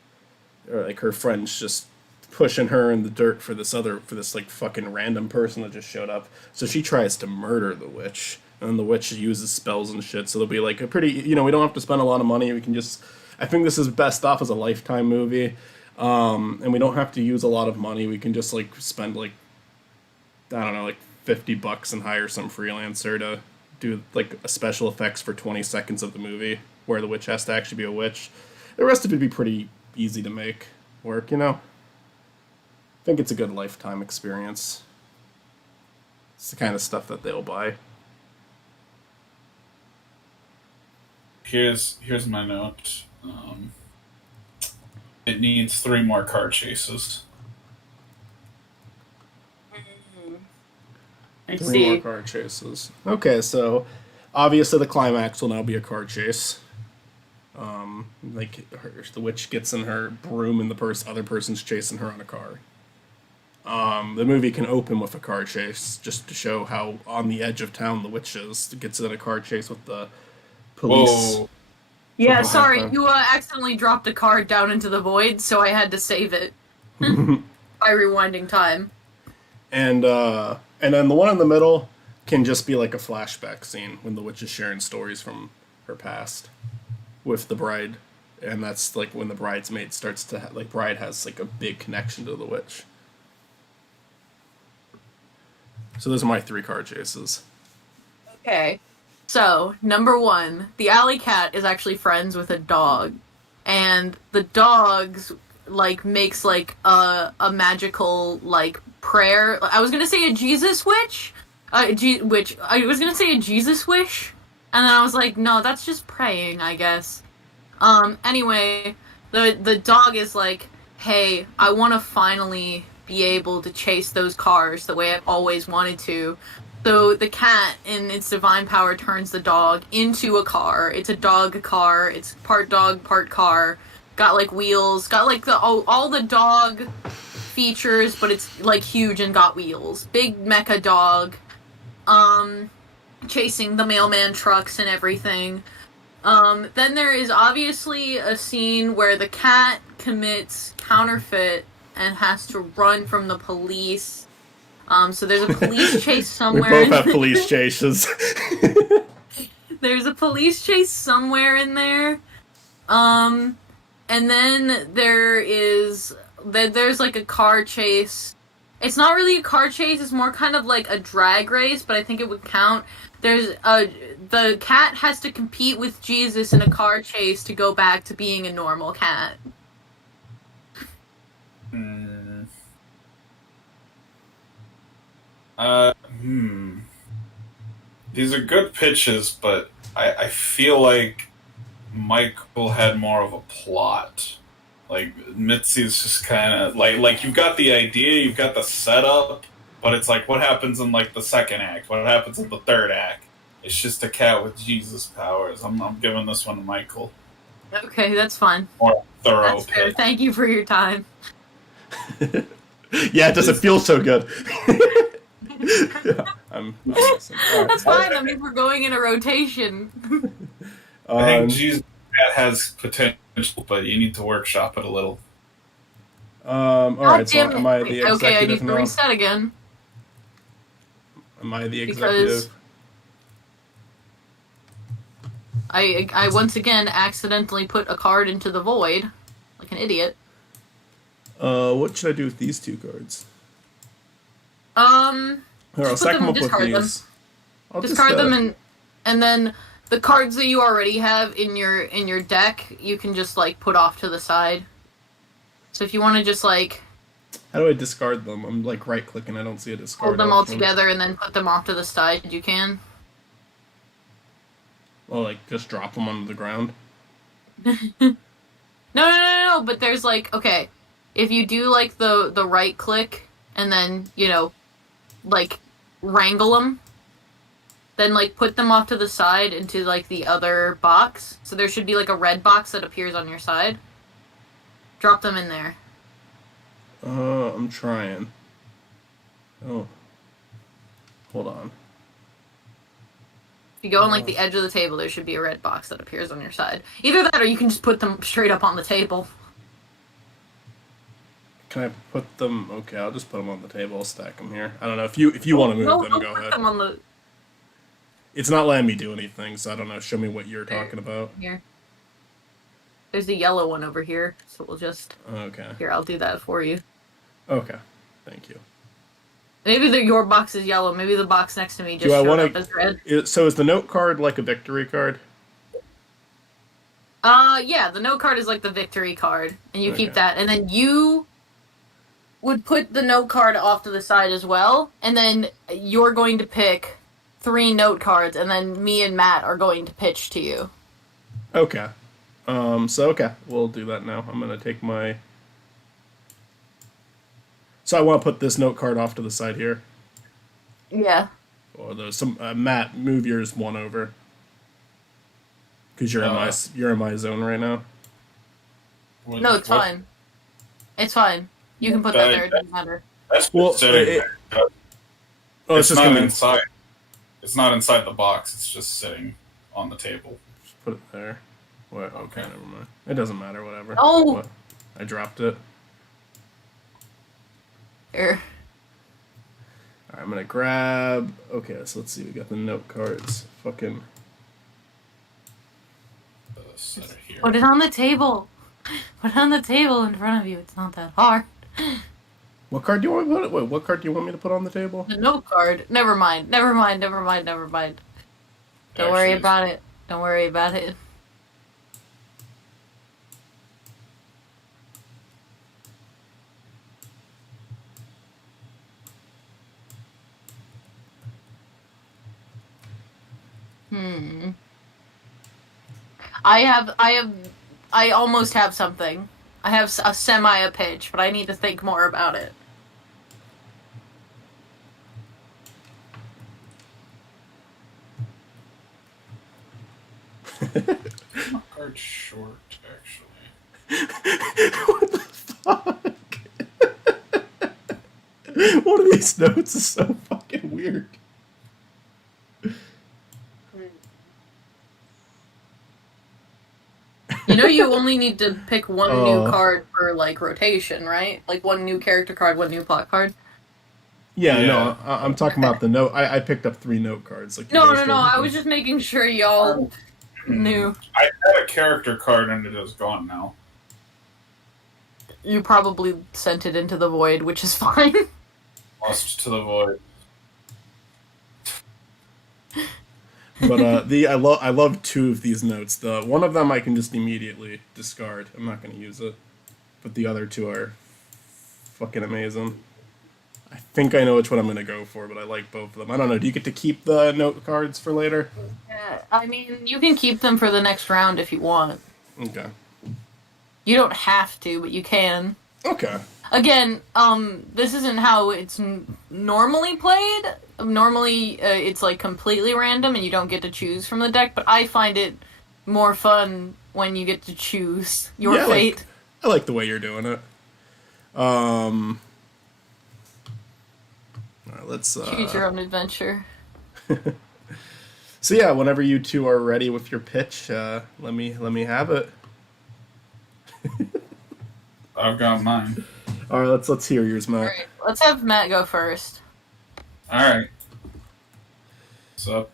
Or like her friend's just pushing her in the dirt for this like fucking random person that just showed up. So she tries to murder the witch, and the witch uses spells and shit. So there'll be like a pretty, we don't have to spend a lot of money. We can just, I think this is best off as a Lifetime movie, and we don't have to use a lot of money. We can just like spend like, I don't know, like $50 and hire some freelancer to do like a special effects for 20 seconds of the movie where the witch has to actually be a witch. The rest of it would be pretty easy to make work, I think it's a good Lifetime experience. It's the kind of stuff that they'll buy. Here's my note. It needs 3 more car chases. I 3 see. more car chases. Okay, so obviously the climax will now be a car chase. The witch gets in her broom and the other person's chasing her on a car. The movie can open with a car chase just to show how on the edge of town the witch is. It gets in a car chase with the police. Whoa. Yeah, What sorry, happened? you accidentally dropped a card down into the void, so I had to save it by rewinding time. And then the one in the middle can just be like a flashback scene when the witch is sharing stories from her past with the bride, and that's like when the bridesmaid starts to bride has like a big connection to the witch. So those are my 3 car chases. Okay. So, number 1, the alley cat is actually friends with a dog. And the dog's, makes, a magical, prayer. I was gonna say a Jesus witch? I was gonna say a Jesus wish. And then I was like, no, that's just praying, I guess. Anyway, the dog is like, hey, I want to finally be able to chase those cars the way I've always wanted to. So the cat, in its divine power, turns the dog into a car. It's a dog car. It's part dog, part car. Got wheels. Got all the dog features, but it's huge and got wheels. Big mecha dog. Chasing the mailman trucks and everything. Then there is obviously a scene where the cat commits counterfeit and has to run from the police. So there's a police chase somewhere. We both have police chases. There's a police chase somewhere in there. And then there's a car chase. It's not really a car chase, it's more kind of like a drag race, but I think it would count. The cat has to compete with Jesus in a car chase to go back to being a normal cat. These are good pitches, but I feel like Michael had more of a plot. Mitzi's just kind of like you've got the idea, you've got the setup, but it's what happens in the second act? What happens in the third act? It's just a cat with Jesus powers. I'm giving this one to Michael. Okay, that's fine. More thorough That's fair. pitch. Thank you for your time. Yeah, it doesn't feel so good. I'm awesome. That's fine. That means we're going in a rotation. I think Jesus has potential, but you need to workshop it a little. All right, so am I the executive Okay, I need to now? reset again. Am I the Because executive? I once again accidentally put a card into the void, like an idiot. What should I do with these 2 cards? Here, I'll Just stack put them them, up with discard them. these. I'll Discard just, them and then the cards that you already have in your deck, you can just put off to the side. So if you want to just how do I discard them? I'm right clicking. I don't see a discard. hold them all option. together and then put them off to the side, you can. Well, just drop them onto the ground. No, but there's okay, if you do the right click and then, wrangle them, then like put them off to the side into like the other box. So there should be like a red box that appears on your side. Drop them in there. I'm trying. Oh. Hold on. If you go on like the edge of the table, there should be a red box that appears on your side. Either that, or you can just put them straight up on the table. Can I put them? Okay, I'll just put them on the table. I'll stack them here. I don't know if you want to move them. Don't Go put ahead. them on the It's not letting me do anything, so I don't know. Show me what you're talking about. here. There's a yellow one over here, so we'll just Okay. here. I'll do that for you. Okay. Thank you. Maybe your box is yellow. Maybe the box next to me just Do I showed want up as red. So is the note card like a victory card? Yeah, the note card is like the victory card, and you keep Okay. that, and then you would put the note card off to the side as well, and then you're going to pick 3 note cards, and then me and Matt are going to pitch to you. Okay. So okay, we'll do that now. I'm gonna take my. So I want to put this note card off to the side here. Yeah. Or there's some Matt, move yours one over. Because you're in my zone right now. No, it's fine. It's fine. You can put that there. It doesn't matter. That's Well, sitting. oh, It's just not gonna inside. It's not inside the box. It's just sitting on the table. just put it there. What? Okay, Okay. never mind. It doesn't matter. Whatever. Oh! What? I dropped it. Here. Alright, I'm gonna grab. Okay, so let's see. We got the note cards. Fucking. Set it here. Put it on the table. Put it on the table in front of you. It's not that hard. What card do you want me to put? Wait, what card do you want me to put on the table? The note card. Never mind. Never mind. Never mind. Never mind. Don't worry Actually, about it. Don't worry about it. I almost have something. I have a pitch, but I need to think more about it. My card's short, actually. What the fuck? One of these notes is so fucking weird. You know, you only need to pick one Oh. new card per like rotation, right? Like one new character card, one new plot card. Yeah, Yeah. no, I'm talking about the note. I picked up 3 note cards. Like you No, guys no, no. did. I was just making sure y'all knew. I had a character card and it is gone now. You probably sent it into the void, which is fine. Lost to the void. But I love 2 of these notes. The one of them I can just immediately discard. I'm not going to use it. But the other 2 are fucking amazing. I think I know which one I'm going to go for, but I like both of them. I don't know. Do you get to keep the note cards for later? Yeah, I mean, you can keep them for the next round if you want. Okay. You don't have to, but you can. Okay. Again, this isn't how it's normally played. Normally, it's like completely random and you don't get to choose from the deck, but I find it more fun when you get to choose your Yeah, fate. I like the way you're doing it. Alright, let's Choose your own adventure. So yeah, whenever you 2 are ready with your pitch, let me have it. I've got mine. All right, let's hear yours, Matt. Alright, let's have Matt go first. Alright. What's up?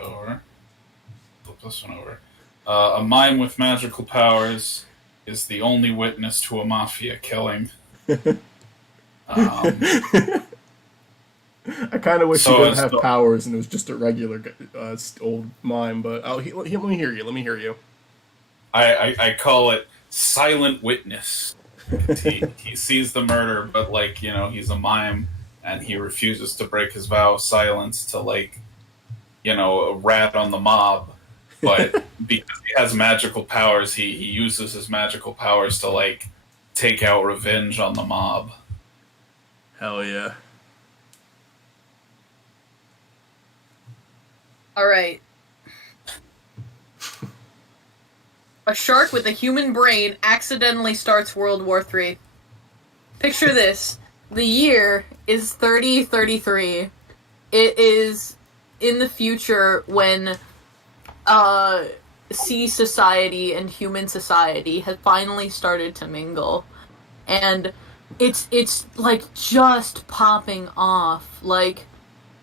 Over. Flip this one over. A mime with magical powers is the only witness to a mafia killing. I kind of wish So he didn't is have the- powers and it was just a regular old mime. But let me hear you. Let me hear you. I call it silent witness. He sees the murder, but like, you know, he's a mime and he refuses to break his vow of silence to, like, you know, rat on the mob. But because he has magical powers, he uses his magical powers to, like, take out revenge on the mob. Hell yeah. All right. A shark with a human brain accidentally starts World War III. Picture this. The year is 3033. It is in the future when sea society and human society has finally started to mingle. And it's like just popping off. Like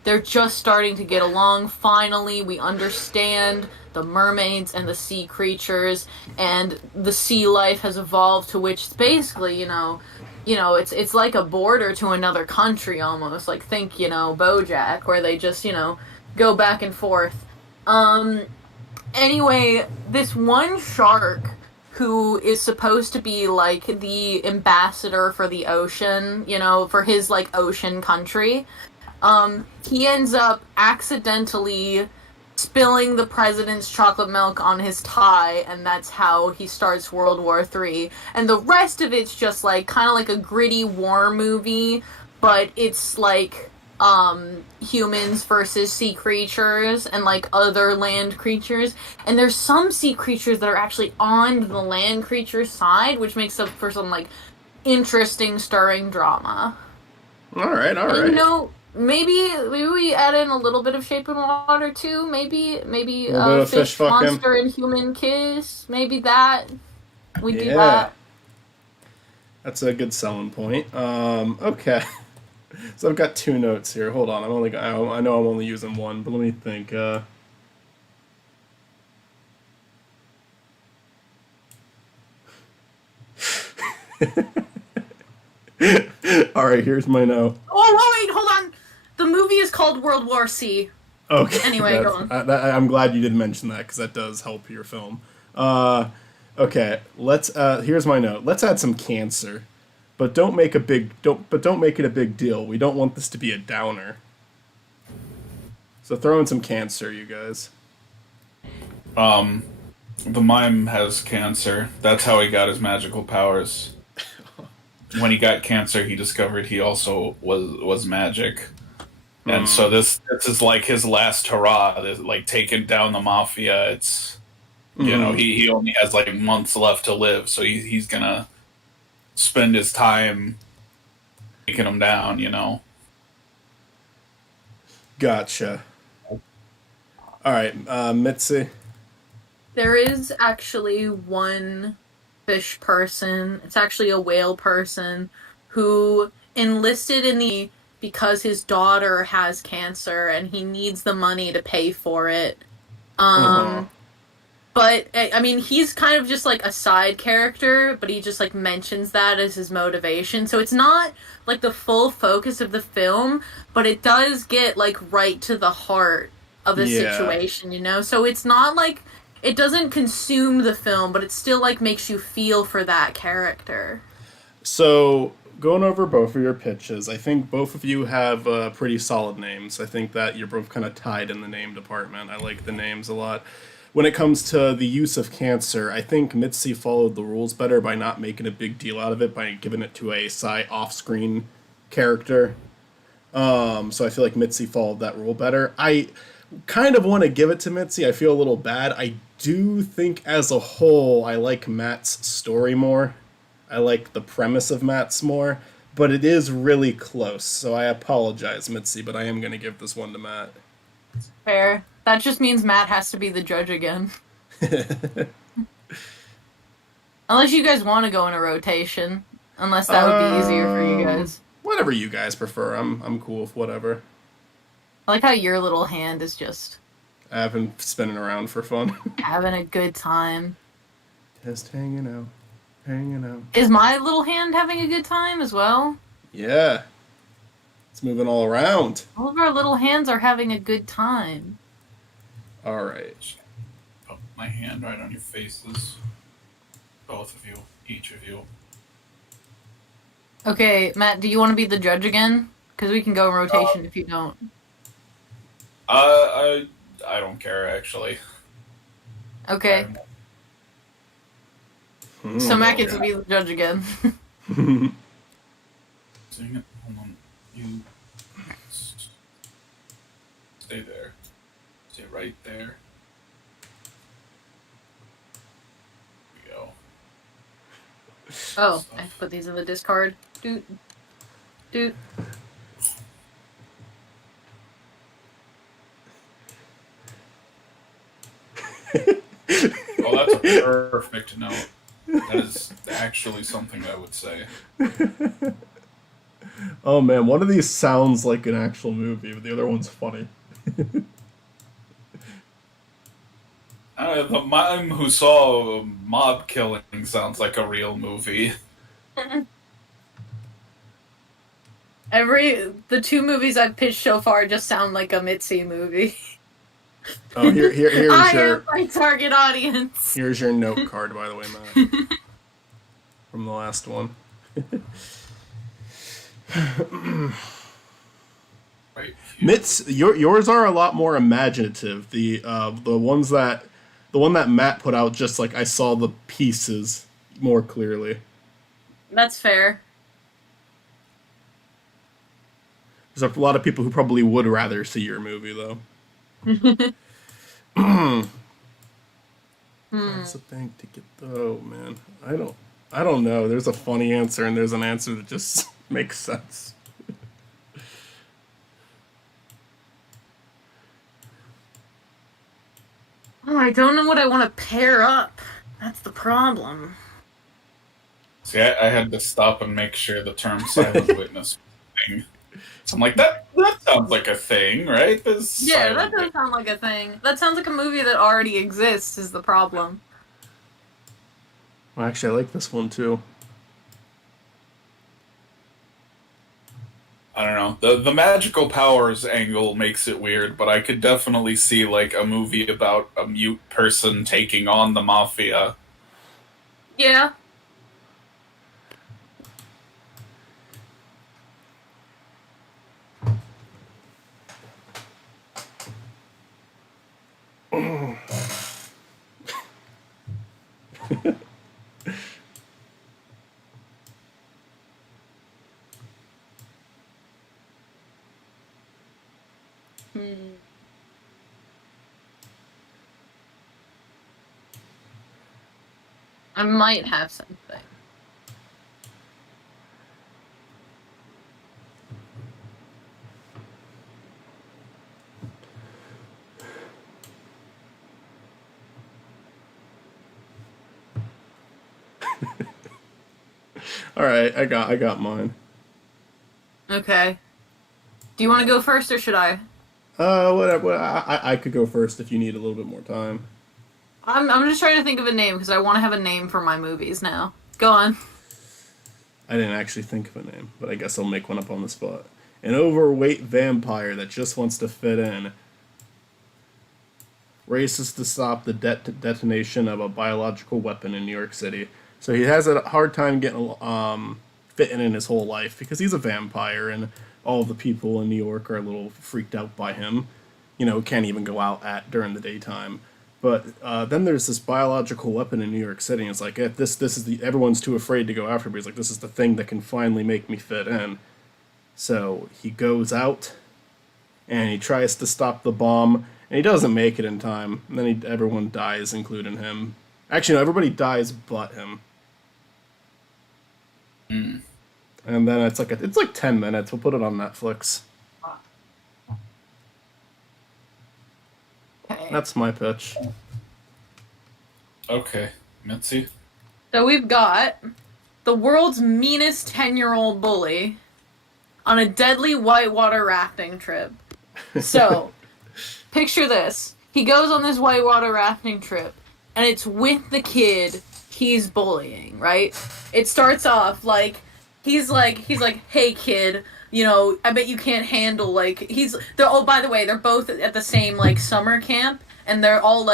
they're just starting to get along. Finally, we understand the mermaids and the sea creatures, and the sea life has evolved to which basically, it's like a border to another country almost. Like think, BoJack, where they just, go back and forth. Anyway, this one shark who is supposed to be like the ambassador for the ocean, for his like ocean country. He ends up accidentally spilling the president's chocolate milk on his tie, and that's how he starts World War III. And the rest of it's just like kind of like a gritty war movie, but it's like humans versus sea creatures and like other land creatures. And there's some sea creatures that are actually on the land creature side, which makes up for some like interesting stirring drama. All right. And, maybe we add in a little bit of Shape and Water too. Maybe a fish fucking monster and human kiss. Maybe that we do Yeah. that. That's a good selling point. Okay. So I've got 2 notes here. Hold on. I know I'm only using one, but let me think. All right, here's my note. Oh wait, hold on. The movie is called World War C. Okay. Anyway, go on. I'm glad you did mention that because that does help your film. Okay. Let's. Here's my note. Let's add some cancer, but don't make it a big deal. We don't want this to be a downer. So throw in some cancer, you guys. The mime has cancer. That's how he got his magical powers. When he got cancer, he discovered he also was magic. And so this is like his last hurrah, like taking down the mafia. It's he only has like months left to live, so he's gonna spend his time taking them down. Gotcha. All right, Mitzi. There is actually one fish person. It's actually a whale person who enlisted in the because his daughter has cancer and he needs the money to pay for it. But I mean, he's kind of just like a side character, but he just like mentions that as his motivation. So it's not like the full focus of the film, but it does get like right to the heart of the situation, So it's not like it doesn't consume the film, but it still like makes you feel for that character. So going over both of your pitches, I think both of you have pretty solid names. I think that you're both kind of tied in the name department. I like the names a lot. When it comes to the use of cancer, I think Mitzi followed the rules better by not making a big deal out of it, by giving it to a off-screen character. So I feel like Mitzi followed that rule better. I kind of want to give it to Mitzi. I feel a little bad. I do think as a whole, I like Matt's story more. I like the premise of Matt's more, but it is really close. So I apologize, Mitzi, but I am going to give this one to Matt. Fair. That just means Matt has to be the judge again. Unless you guys want to go in a rotation. Unless that would be easier for you guys. Whatever you guys prefer. I'm cool with whatever. I like how your little hand is just I've been spinning around for fun. having a good time. Just hanging out. Hanging out. Is my little hand having a good time as well? Yeah. It's moving all around. All of our little hands are having a good time. All right. Put my hand right on your faces. Both of you. Each of you. Okay, Matt, do you want to be the judge again? Because we can go in rotation if you don't. I don't care, actually. Okay. So Matt gets to be the judge again. Dang it. Hold on. You stay there. Stay it right there. There we go. Oh, I put these in the discard. Doot. Doot. Oh, that's a perfect note. That is actually something I would say. Oh man, one of these sounds like an actual movie, but the other one's funny. The mime who saw a mob killing sounds like a real movie. The two movies I've pitched so far just sound like a Mitzi movie. Oh, here's I your am my target audience. here's your note card, by the way, Matt, from the last one. Right. Mitts, yours are a lot more imaginative. The one that Matt put out, just like I saw the pieces more clearly. That's fair. There's a lot of people who probably would rather see your movie, though. That's the thing to get. Oh man, I don't know. There's a funny answer and there's an answer that just makes sense. Oh, I don't know what I want to pair up. That's the problem. See, I had to stop and make sure the term silent witness was a thing. So I'm like, that sounds like a thing, right? Yeah, that does sound like a thing. That sounds like a movie that already exists, is the problem. Well, actually, I like this one too. I don't know. The magical powers angle makes it weird, but I could definitely see like a movie about a mute person taking on the mafia. Yeah. I might have something. All right, I got mine. Okay. Do you want to go first, or should I? Whatever. I could go first if you need a little bit more time. I'm just trying to think of a name because I want to have a name for my movies now. Go on. I didn't actually think of a name, but I guess I'll make one up on the spot. An overweight vampire that just wants to fit in races to stop the detonation of a biological weapon in New York City. So he has a hard time getting fitting in his whole life because he's a vampire and all the people in New York are a little freaked out by him. You know, can't even go out during the daytime. But then there's this biological weapon in New York City, and it's like, this is everyone's too afraid to go after me. He's like, this is the thing that can finally make me fit in. So he goes out, and he tries to stop the bomb, and he doesn't make it in time. And then everyone dies, including him. Actually, no, everybody dies but him. Mm. And then it's like 10 minutes. We'll put it on Netflix. Okay. That's my pitch. Okay, Mitzi. So we've got the world's meanest 10-year-old bully on a deadly whitewater rafting trip. So, picture this. He goes on this whitewater rafting trip, and it's with the kid he's bullying, right? It starts off like, he's like, hey kid, you know, I bet you can't handle, like, oh, by the way, they're both at the same, like, summer camp, and they're all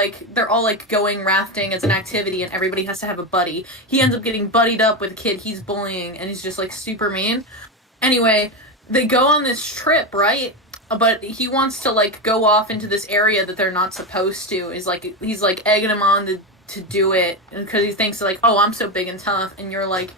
going rafting as an activity, and everybody has to have a buddy. He ends up getting buddied up with a kid he's bullying, and he's just, like, super mean. Anyway, they go on this trip, right? But he wants to, like, go off into this area that they're not supposed to. He's, like, egging him on to do it, because he thinks, like, oh, I'm so big and tough, and you're, like,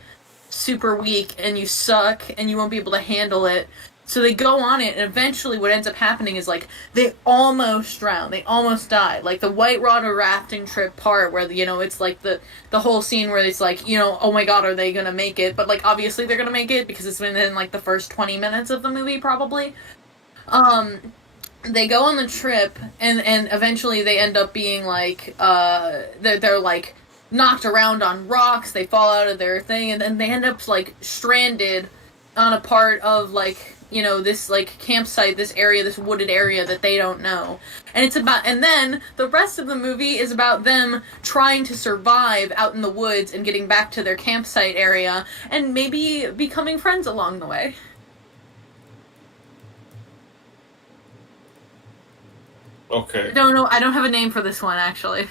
super weak, and you suck, and you won't be able to handle it. So they go on it, and eventually what ends up happening is, like, they almost drown. They almost die. Like, the White Water rafting trip part where, you know, it's, like, the whole scene where it's, like, you know, oh my god, are they gonna make it? But, like, obviously they're gonna make it because it's within, like, the first 20 minutes of the movie, probably. They go on the trip, and eventually they end up being, like, they're like, knocked around on rocks, they fall out of their thing, and then they end up, like, stranded on a part of, like, you know, this, like, campsite, this area, this wooded area that they don't know. And then the rest of the movie is about them trying to survive out in the woods and getting back to their campsite area, and maybe becoming friends along the way. Okay. I don't have a name for this one, actually.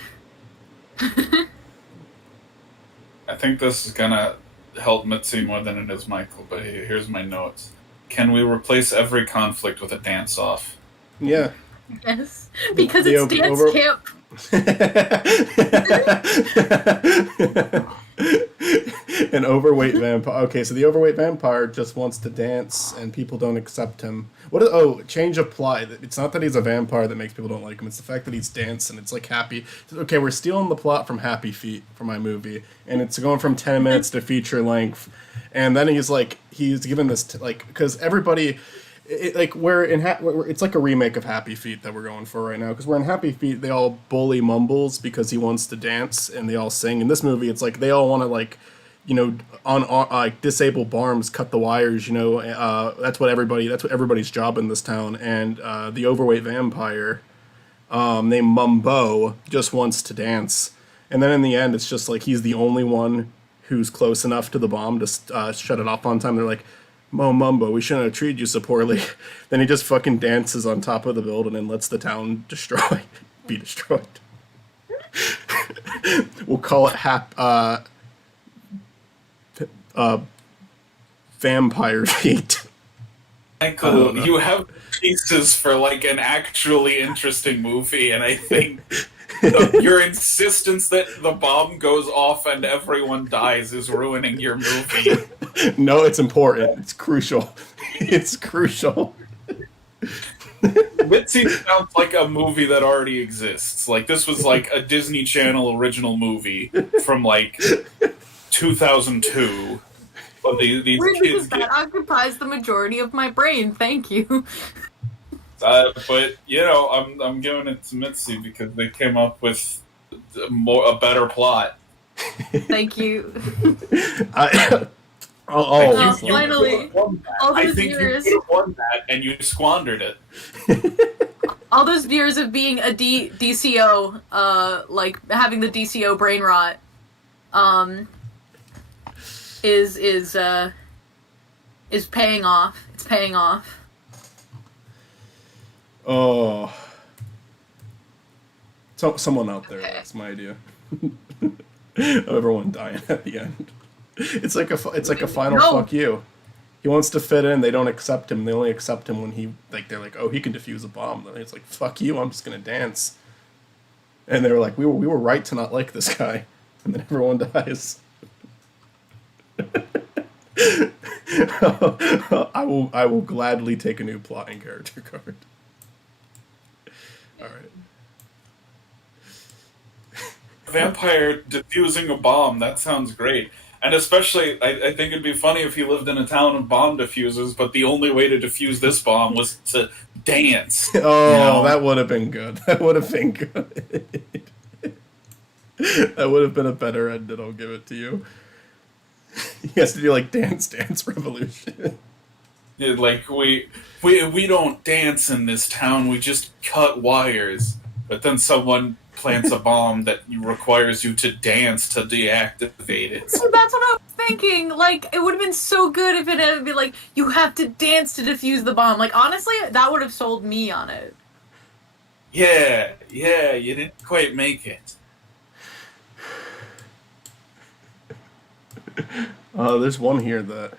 I think this is gonna help Mitzi more than it is Michael, but here's my notes. Can we replace every conflict with a dance-off? Yeah. Yes, because it's dance camp. An overweight vampire. Okay, so the overweight vampire just wants to dance, and people don't accept him. Change of plot. It's not that he's a vampire that makes people don't like him. It's the fact that he's dancing. It's like Happy. Okay, we're stealing the plot from Happy Feet for my movie, and it's going from 10 minutes to feature length. And then he's given this because everybody. It's like a remake of Happy Feet that we're going for right now. Because we're in Happy Feet, they all bully Mumbles because he wants to dance, and they all sing. In this movie, it's like they all want to on disable Barms, cut the wires. That's what everybody's job in this town. And the overweight vampire, named Mumbo, just wants to dance. And then in the end, it's just like he's the only one who's close enough to the bomb to shut it off on time. They're like, Mumbo, we shouldn't have treated you so poorly. Then he just fucking dances on top of the building and lets the town be destroyed. We'll call it Vampire Feet. Michael, you have pieces for like an actually interesting movie, and I think your insistence that the bomb goes off and everyone dies is ruining your movie. No, it's important. It's crucial. It's crucial. Mitzi sounds like a movie that already exists. Like, this was like a Disney Channel original movie from like 2002. But these kids that occupies the majority of my brain. Thank you. But you know, I'm giving it to Mitzi because they came up with a better plot. Thank you. Finally, I think years, you could have won that, and you squandered it. All those years of being a DCO, like having the DCO brain rot, is paying off. It's paying off. Oh, so someone out there. That's my idea. Of everyone dying at the end. It's like a final fuck you. He wants to fit in. They don't accept him. They only accept him when they're like, oh, he can defuse a bomb. Then it's like, fuck you. I'm just gonna dance. And they were like, we were right to not like this guy. And then everyone dies. I will gladly take a new plot and character card. All right. Vampire defusing a bomb, that sounds great. And especially, I think it'd be funny if he lived in a town of bomb diffusers, but the only way to defuse this bomb was to dance. Oh, that would have been good. That would have been good. That would have been a better ending, I'll give it to you. He has to do like Dance Dance Revolution. Yeah, like, we don't dance in this town, we just cut wires. But then someone plants a bomb that requires you to dance to deactivate it. So that's what I was thinking. Like, it would have been so good if it had been like, you have to dance to defuse the bomb. Like, honestly, that would have sold me on it. Yeah, you didn't quite make it. There's one here that...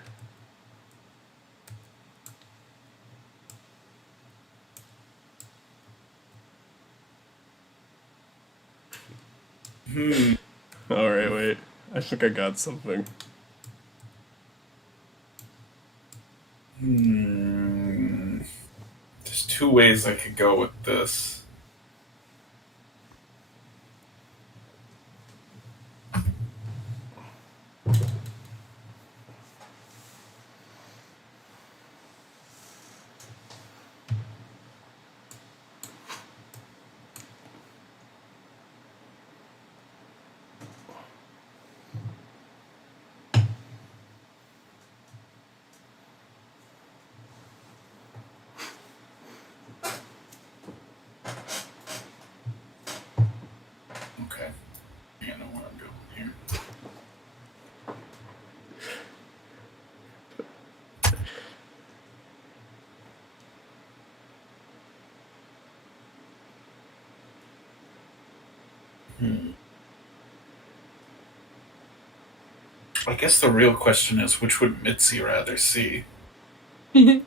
Alright, wait. I think I got something. two ways I could go with this. Okay. I know where I'm going here. I guess the real question is, which would Mitzi rather see? I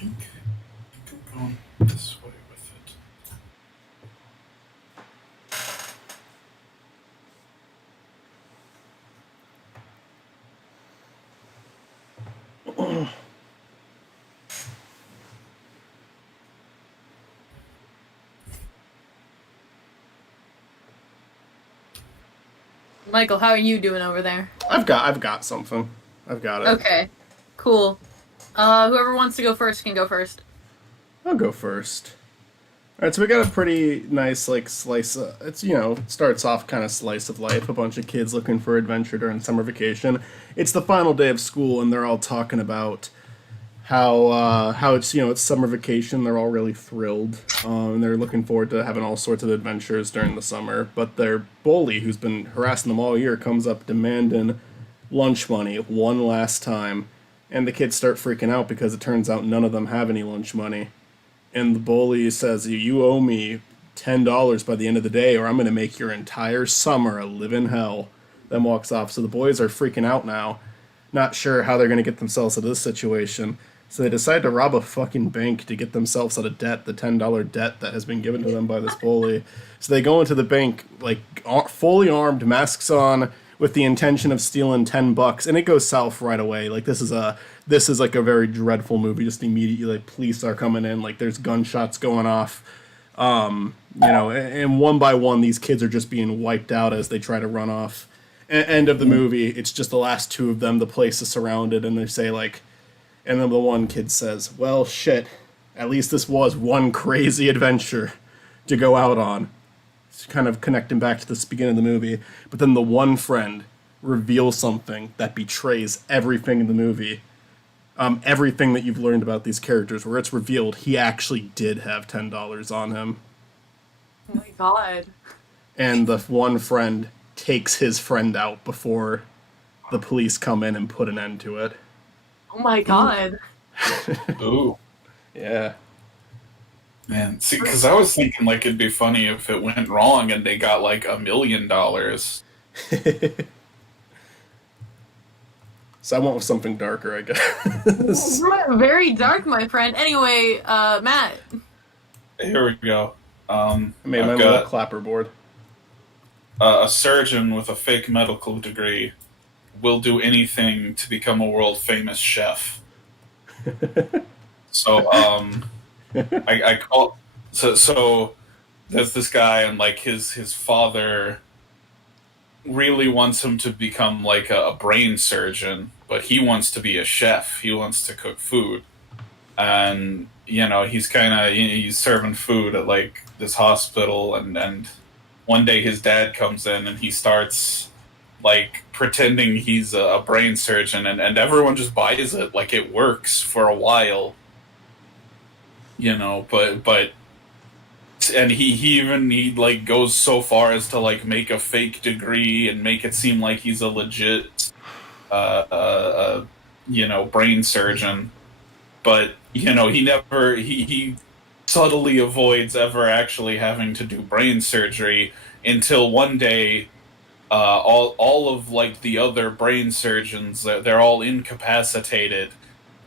think I'm going this way with it. Michael, how are you doing over there? I've got something. I've got it. Okay, cool. Whoever wants to go first can go first. I'll go first. All right, so we got a pretty nice like slice. It's starts off kind of slice of life. A bunch of kids looking for adventure during summer vacation. It's the final day of school, and they're all talking about how it's it's summer vacation. They're all really thrilled, and they're looking forward to having all sorts of adventures during the summer. But their bully, who's been harassing them all year, comes up demanding lunch money one last time, and the kids start freaking out because it turns out none of them have any lunch money. And the bully says, "You owe me $10 by the end of the day, or I'm going to make your entire summer a living hell." Then walks off. So the boys are freaking out now, not sure how they're going to get themselves out of this situation. So they decide to rob a fucking bank to get themselves out of debt, the $10 debt that has been given to them by this bully. So they go into the bank, like, fully armed, masks on, with the intention of stealing $10, and it goes south right away. Like, this is like a very dreadful movie. Just immediately, like, police are coming in, like, there's gunshots going off. And one by one, these kids are just being wiped out as they try to run off. End of the movie, it's just the last two of them. The place is surrounded, and they say, like, and then the one kid says, "Well, shit, at least this was one crazy adventure to go out on." It's kind of connecting back to the beginning of the movie. But then the one friend reveals something that betrays everything in the movie. Everything that you've learned about these characters, where it's revealed he actually did have $10 on him. Oh my god. And the one friend takes his friend out before the police come in and put an end to it. Oh my god. Ooh. Yeah. Man, see, because I was thinking, like, it'd be funny if it went wrong and they got, like, $1 million. So I went with something darker, I guess. Very dark, my friend. Anyway, Matt. Here we go. I made my I've little got clapper board. a surgeon with a fake medical degree will do anything to become a world-famous chef. So, I call... So there's this guy, and, like, his father really wants him to become, like, a brain surgeon, but he wants to be a chef. He wants to cook food. And, he's serving food at, like, this hospital, and one day his dad comes in, and he starts, like, pretending he's a brain surgeon, and everyone just buys it. Like, it works for a while. But and he like goes so far as to like make a fake degree and make it seem like he's a legit brain surgeon, but he subtly avoids ever actually having to do brain surgery until one day all of like the other brain surgeons, they're all incapacitated,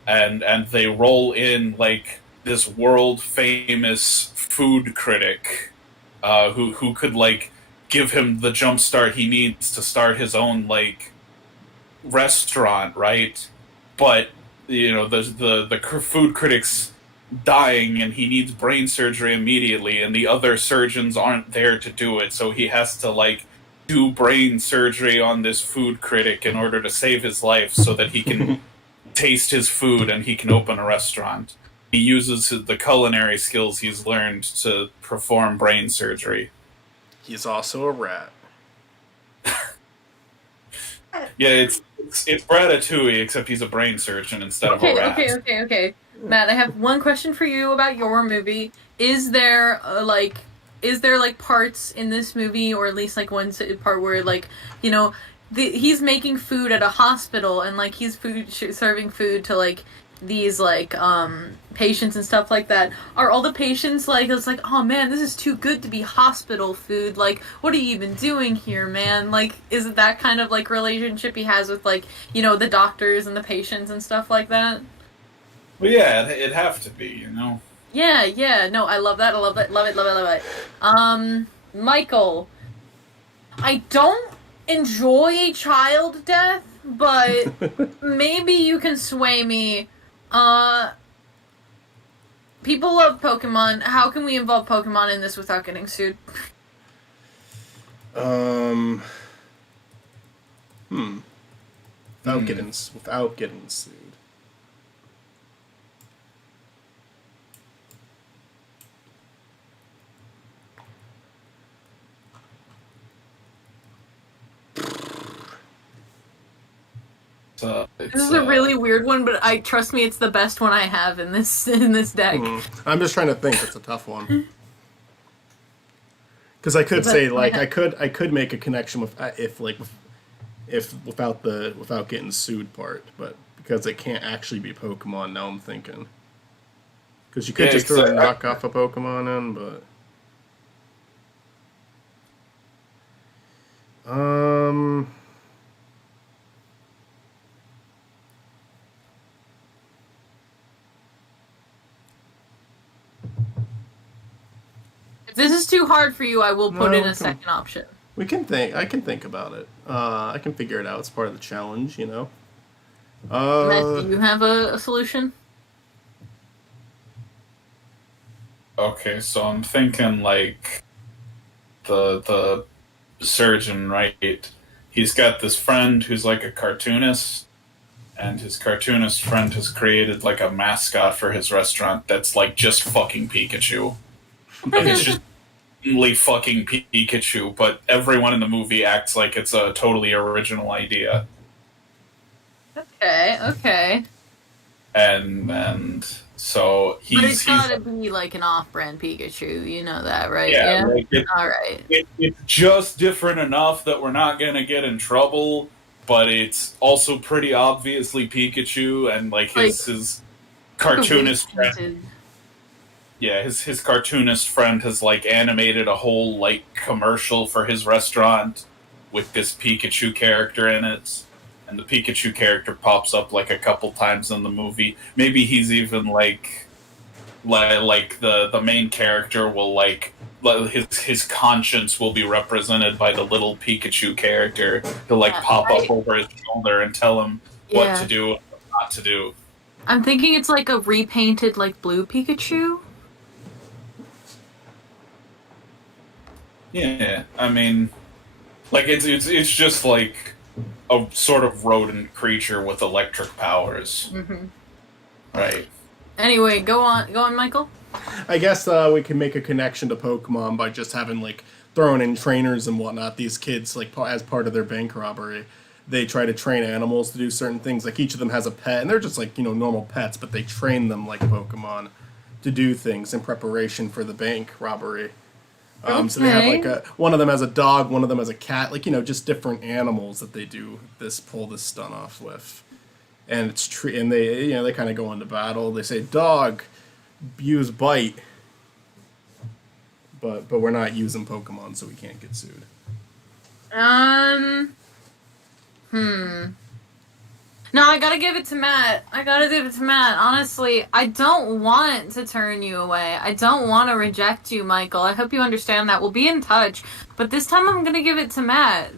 and they roll in like this world famous food critic who could like give him the jump start he needs to start his own like restaurant, right? But the food critic's dying and he needs brain surgery immediately, and the other surgeons aren't there to do it, so he has to like do brain surgery on this food critic in order to save his life so that he can taste his food and he can open a restaurant. He uses the culinary skills he's learned to perform brain surgery. He's also a rat. Yeah, it's Ratatouille, except he's a brain surgeon instead of a rat. Okay. Matt, I have one question for you about your movie. Is there parts in this movie, or at least like one part where like he's making food at a hospital and like he's serving food to like these like patients and stuff like that? Are all the patients like, it's like, oh man, this is too good to be hospital food, like what are you even doing here, man? Like, is it that kind of like relationship he has with like the doctors and the patients and stuff like that? Well, yeah, it'd have to be, Yeah, no, I love that, love it. Michael, I don't enjoy child death, but maybe you can sway me. People love Pokemon. How can we involve Pokemon in this without getting sued? Without getting sued. This is a really weird one, but trust me, it's the best one I have in this deck. I'm just trying to think. It's a tough one. Because I could say like I could make a connection with if without getting sued part, but because it can't actually be Pokemon, now I'm thinking. Because you could just throw a knock off a Pokemon in, but if this is too hard for you, I will put in a second option. I can think about it. I can figure it out. It's part of the challenge, Matt, do you have a solution? Okay, so I'm thinking like the surgeon, right? He's got this friend who's like a cartoonist, and his cartoonist friend has created like a mascot for his restaurant that's like just fucking Pikachu. And it's just fucking Pikachu, but everyone in the movie acts like it's a totally original idea. Okay. And so he's... But it's gotta be like an off-brand Pikachu, you know that, right? Yeah. Like Alright. It's just different enough that we're not gonna get in trouble, but it's also pretty obviously Pikachu, and like his cartoonist friend... Yeah, his cartoonist friend has like animated a whole like commercial for his restaurant with this Pikachu character in it, and the Pikachu character pops up like a couple times in the movie. Maybe he's even like the main character will like his conscience will be represented by the little Pikachu character. He'll like pop up over his shoulder and tell him what to do and what not to do. I'm thinking it's like a repainted like blue Pikachu. Yeah, I mean, like it's just like a sort of rodent creature with electric powers, right? Anyway, go on, Michael. I guess we can make a connection to Pokemon by just having like throwing in trainers and whatnot. These kids, like as part of their bank robbery, they try to train animals to do certain things. Like each of them has a pet, and they're just like normal pets, but they train them like Pokemon to do things in preparation for the bank robbery. So they have like one of them has a dog, one of them has a cat, like just different animals that they pull this stunt off with, and and they kind of go into battle. They say dog, use bite, but we're not using Pokemon, so we can't get sued. No, I gotta give it to Matt. Honestly, I don't want to turn you away. I don't want to reject you, Michael. I hope you understand that. We'll be in touch. But this time I'm gonna give it to Matt.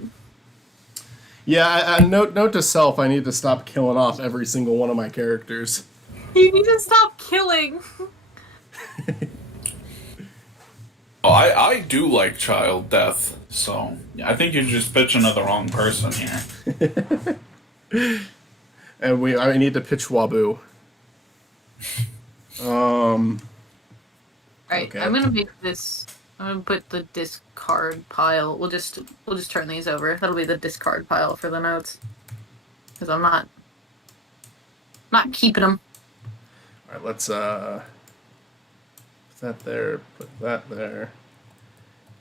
Yeah, note to self, I need to stop killing off every single one of my characters. You need to stop killing. Oh, I do like child death, so I think you're just pitching to the wrong person here. And I need to pitch Wabu. Alright, okay. I'm gonna put the discard pile. We'll just turn these over. That'll be the discard pile for the notes. Because I'm not keeping them. Alright, let's put that there, put that there.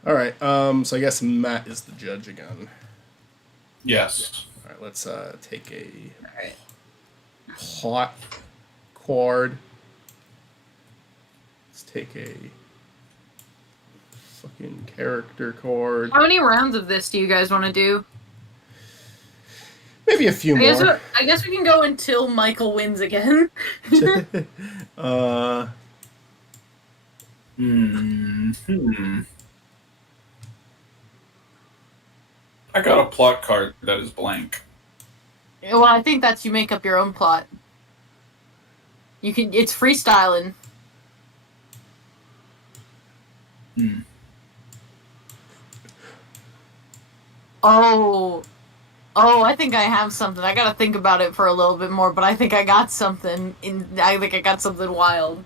Alright, so I guess Matt is the judge again. Yes. Alright, let's take a Alright. plot card. Let's take a fucking character card. How many rounds of this do you guys want to do? Maybe a few more. I guess we can go until Michael wins again. I got a plot card that is blank. Well, I think that's you make up your own plot. It's freestyling. Oh, I think I have something. I gotta think about it for a little bit more, but I think I got something. I think I got something wild.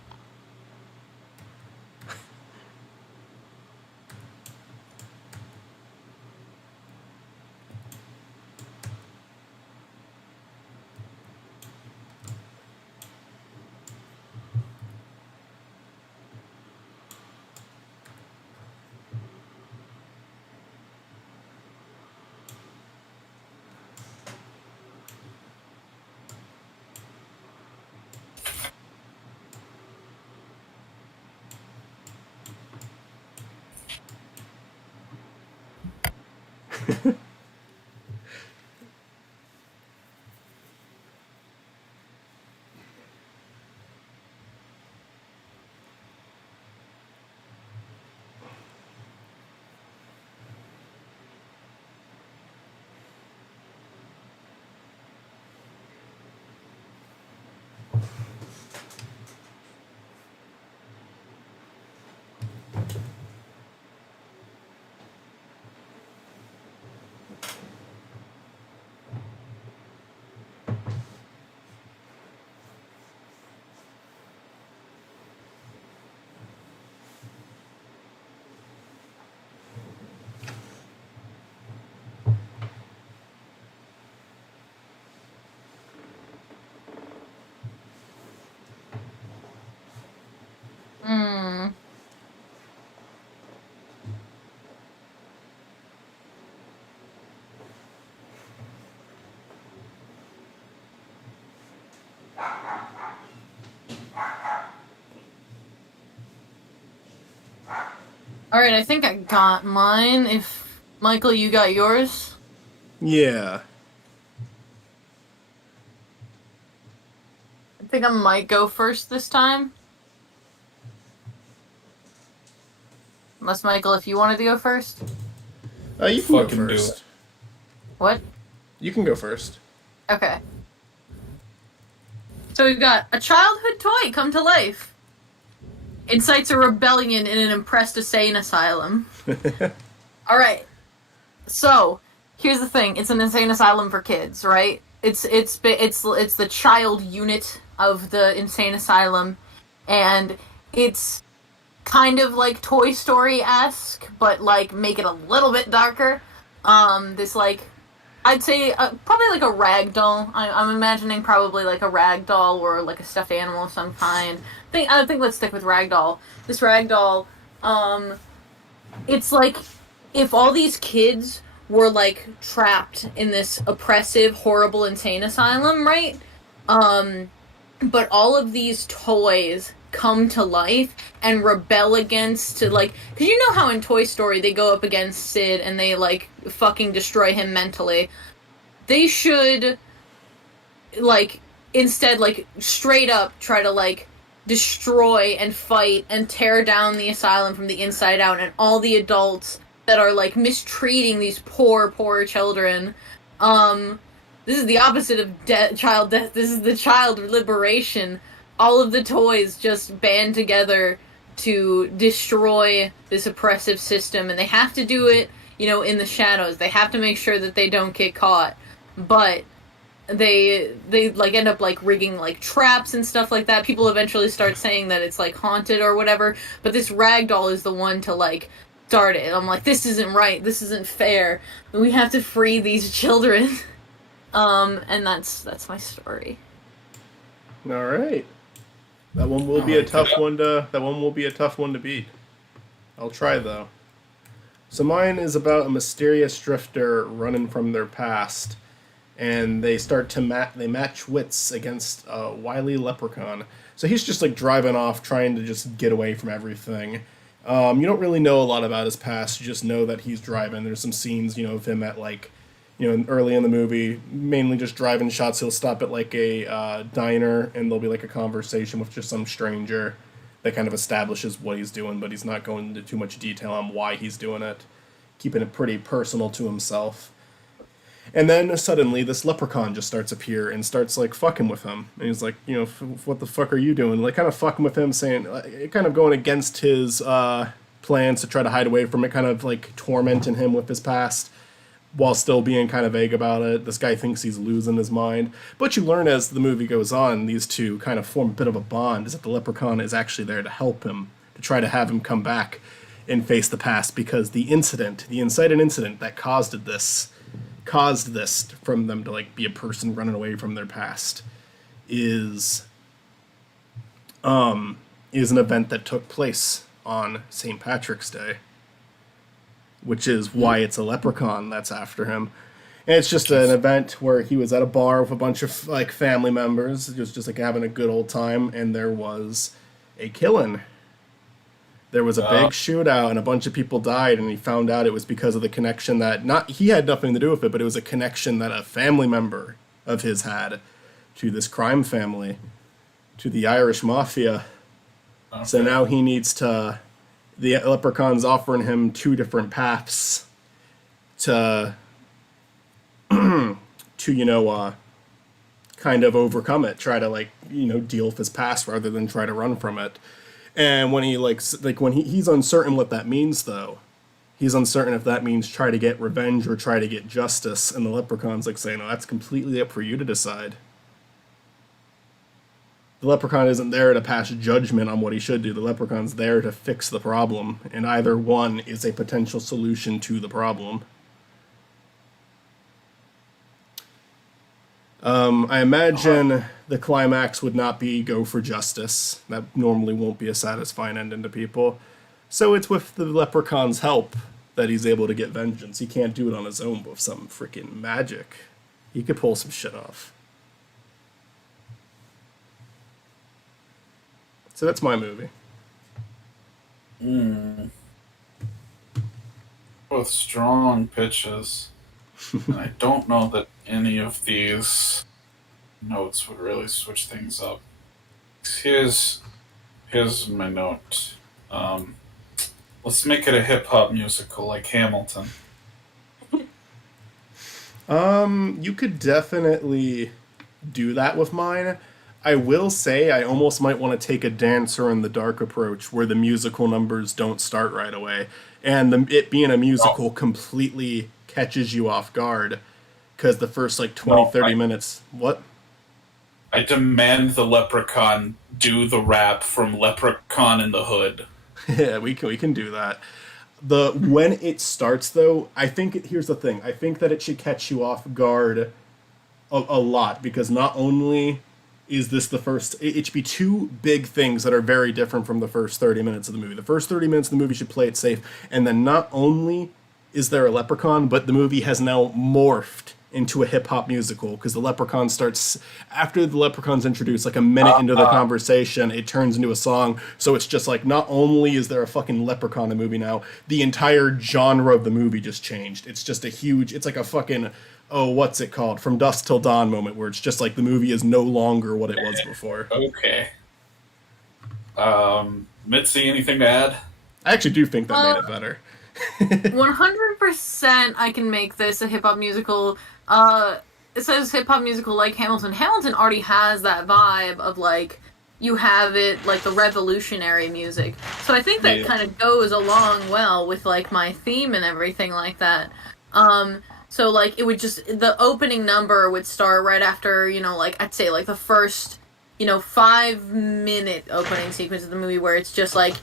Alright, I think I got mine. If Michael, you got yours? Yeah. I think I might go first this time. Unless, Michael, if you wanted to go first? You can go Fucking do first. it. What? You can go first. Okay. So we've got a childhood toy come to life. Incites a rebellion in an impressed insane asylum. Alright. So, here's the thing. It's an insane asylum for kids, right? It's the child unit of the insane asylum, and it's kind of like Toy Story-esque, but like make it a little bit darker. This like, I'd say probably like a rag doll. I'm imagining probably like a rag doll or like a stuffed animal of some kind. think let's stick with Ragdoll. This Ragdoll, it's like if all these kids were like trapped in this oppressive, horrible, insane asylum, right? But all of these toys come to life and rebel against, like, because you know how in Toy Story they go up against Sid and they like fucking destroy him mentally. They should, like, instead, like, straight up try to, like, destroy and fight and tear down the asylum from the inside out, and all the adults that are, like, mistreating these poor children. This is the opposite of child death. This is the child liberation. All of the toys just band together to destroy this oppressive system, and they have to do it, you know, in the shadows. They have to make sure that they don't get caught. But they like end up like rigging like traps and stuff like that. People eventually start saying that it's like haunted or whatever, but this Ragdoll is the one to like start it. I'm like, this isn't right, this isn't fair. We have to free these children. And that's my story. All right. That one will be a tough one to beat. I'll try though. So mine is about a mysterious drifter running from their past, and they start to they match wits against a wily leprechaun. So he's just like driving off, trying to just get away from everything. You don't really know a lot about his past. You just know that he's driving. There's some scenes, you know, of him at like, you know, early in the movie, mainly just driving shots. He'll stop at like a diner, and there'll be like a conversation with just some stranger that kind of establishes what he's doing, but he's not going into too much detail on why he's doing it, keeping it pretty personal to himself. And then suddenly this leprechaun just starts appear and starts like fucking with him. And he's like, you know, what the fuck are you doing? Like kind of fucking with him, saying, kind of going against his plans to try to hide away from it, kind of like tormenting him with his past, while still being kind of vague about it. This guy thinks he's losing his mind. But you learn as the movie goes on, these two kind of form a bit of a bond, is that the leprechaun is actually there to help him, to try to have him come back and face the past, because the inciting incident that caused this from them to like be a person running away from their past is an event that took place on St. Patrick's Day, which is why it's a leprechaun that's after him. And it's just an event where he was at a bar with a bunch of like family members, just like having a good old time, and there was a killing. There was a big shootout, and a bunch of people died, and he found out it was because of the connection that he had nothing to do with it, but it was a connection that a family member of his had to this crime family, to the Irish mafia. Okay. So now he needs to. The leprechaun's offering him two different paths to you know, kind of overcome it, try to like, you know, deal with his past rather than try to run from it. And when he when he's uncertain what that means, though, he's uncertain if that means try to get revenge or try to get justice. And the leprechaun's like saying, "No, that's completely up for you to decide." The leprechaun isn't there to pass judgment on what he should do. The leprechaun's there to fix the problem, and either one is a potential solution to the problem. I imagine the climax would not be go for justice. That normally won't be a satisfying ending to people. So it's with the leprechaun's help that he's able to get vengeance. He can't do it on his own with some freaking magic. He could pull some shit off. So that's my movie. Both strong pitches. And I don't know that any of these notes would really switch things up. Here's my note. Let's make it a hip-hop musical like Hamilton. You could definitely do that with mine. I will say I almost might want to take a Dancer in the Dark approach, where the musical numbers don't start right away, and it being a musical completely catches you off guard, because the first like 30 minutes... What? I demand the leprechaun do the rap from Leprechaun in the Hood. Yeah, we can do that. When it starts, though, I think... Here's the thing. I think that it should catch you off guard a lot, because not only is this the first? It should be two big things that are very different from the first 30 minutes of the movie. The first 30 minutes of the movie should play it safe, and then not only is there a leprechaun, but the movie has now morphed into a hip hop musical because the leprechaun starts after the leprechaun's introduced, like a minute into the conversation, it turns into a song. So it's just like not only is there a fucking leprechaun in the movie now, the entire genre of the movie just changed. It's just a huge. It's like a fucking what's it called? From Dusk Till Dawn moment where it's just like the movie is no longer what it was before. Okay. Mitzi, anything to add? I actually do think that made it better. 100% I can make this a hip hop musical. It says hip hop musical like Hamilton. Hamilton already has that vibe of like you have it like the revolutionary music. So I think that kind of goes along well with like my theme and everything like that. So like it would just the opening number would start right after, you know, like I'd say like the first, you know, 5-minute opening sequence of the movie where it's just like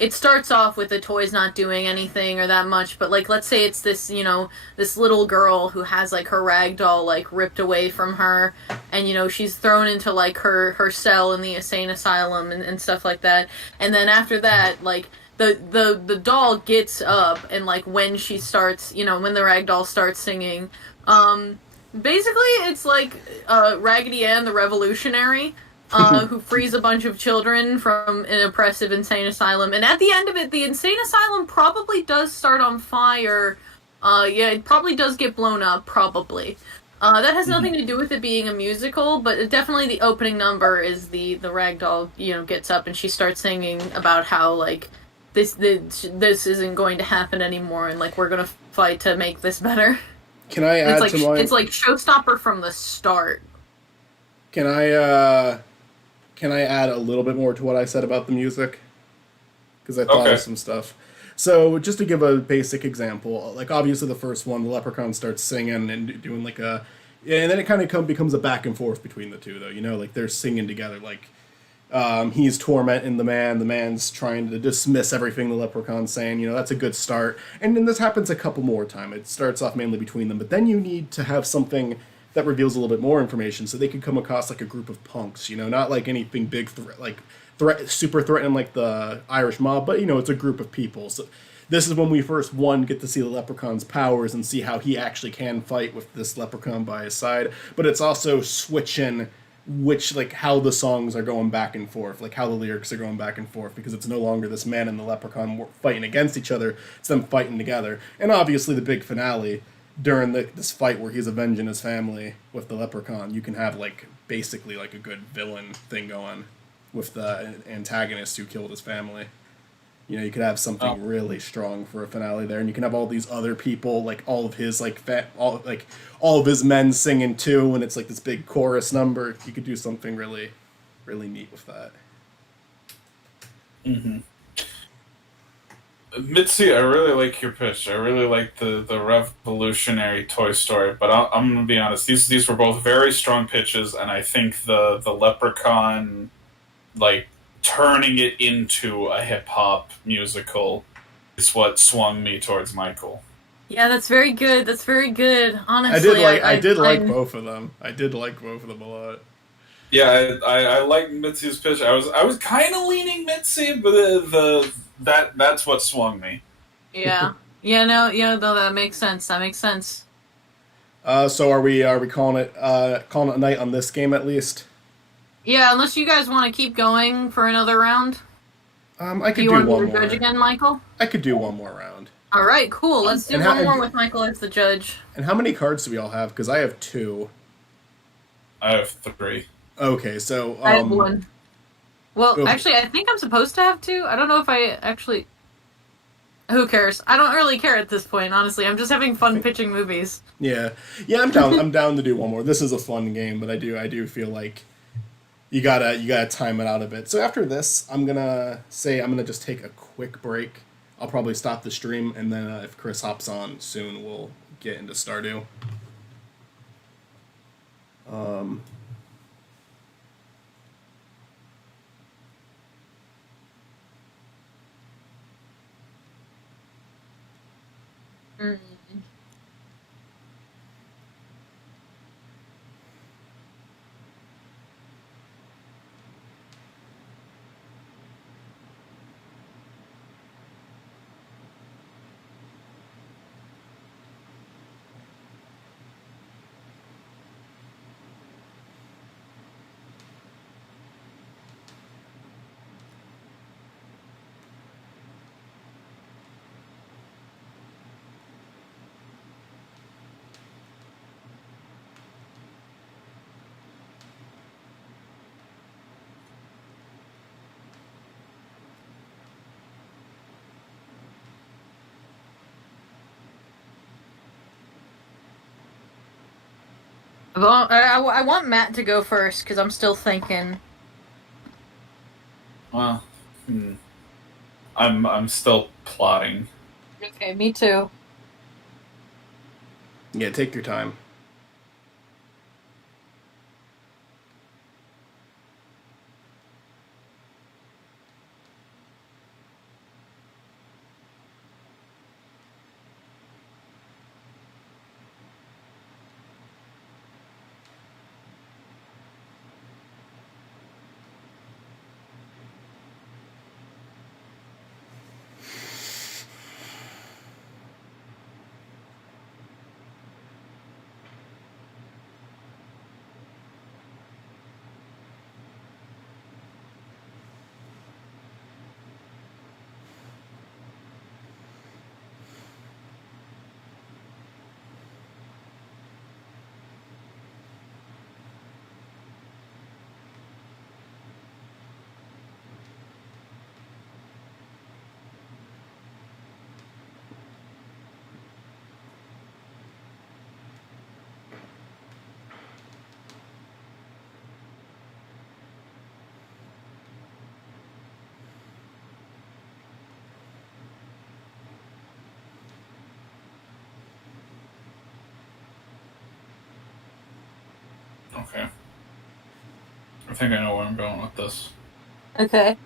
it starts off with the toys not doing anything or that much, but like let's say it's this, you know, this little girl who has like her rag doll like ripped away from her, and you know she's thrown into like her cell in the insane asylum and stuff like that. And then after that, like the doll gets up, and like when she starts, you know, when the rag doll starts singing, basically it's like Raggedy Ann the Revolutionary. Who frees a bunch of children from an oppressive insane asylum. And at the end of it, the insane asylum probably does start on fire. Yeah, it probably does get blown up, probably. That has nothing to do with it being a musical, but definitely the opening number is the ragdoll, you know, gets up and she starts singing about how, like, this isn't going to happen anymore, and, like, we're gonna fight to make this better. Can I add it's It's like showstopper from the start. Can I add a little bit more to what I said about the music? Because I thought of some stuff. So, just to give a basic example, like, obviously the first one, the leprechaun starts singing and doing, like, and then it kind of becomes a back and forth between the two, though, you know? Like, they're singing together, like, he's tormenting the man's trying to dismiss everything the leprechaun's saying, you know, that's a good start. And then this happens a couple more times. It starts off mainly between them, but then you need to have something that reveals a little bit more information, so they could come across like a group of punks, you know, not like anything big, super threatening like the Irish mob, but you know, it's a group of people. So this is when we first get to see the leprechaun's powers and see how he actually can fight with this leprechaun by his side. But it's also switching how the songs are going back and forth, like how the lyrics are going back and forth, because it's no longer this man and the leprechaun fighting against each other, it's them fighting together. And obviously the big finale, during this fight where he's avenging his family with the leprechaun, you can have like basically like a good villain thing going with the antagonist who killed his family. You know, you could have something really strong for a finale there, and you can have all these other people, like all of his all of his men singing too, and it's like this big chorus number. You could do something really, really neat with that. Mm-hmm. Mitzi, I really like your pitch. I really like the revolutionary Toy Story, but I'm going to be honest. These were both very strong pitches, and I think the leprechaun, like, turning it into a hip-hop musical is what swung me towards Michael. Yeah, that's very good. That's very good. Honestly, I did like both of them. I did like both of them a lot. Yeah, I like Mitzi's pitch. I was kind of leaning Mitzi, but that's what swung me. Yeah. No, that makes sense. That makes sense. So are we calling it a night on this game at least? Yeah, unless you guys want to keep going for another round. I could do one more. You want to be the judge again, Michael? I could do one more round. All right, cool. Let's do one more with Michael as the judge. And how many cards do we all have? Because I have 2. I have 3. Okay, so I have 1. Well, actually, I think I'm supposed to have 2. I don't know if I actually. Who cares? I don't really care at this point, honestly. I'm just having fun pitching movies. Yeah, I'm down. I'm down to do one more. This is a fun game, but I do feel like you gotta time it out a bit. So after this, I'm gonna just take a quick break. I'll probably stop the stream, and then if Chris hops on soon, we'll get into Stardew. Well, I want Matt to go first because I'm still thinking. Well, I'm still plotting. Okay, me too. Yeah, take your time. Okay. I think I know where I'm going with this. Okay.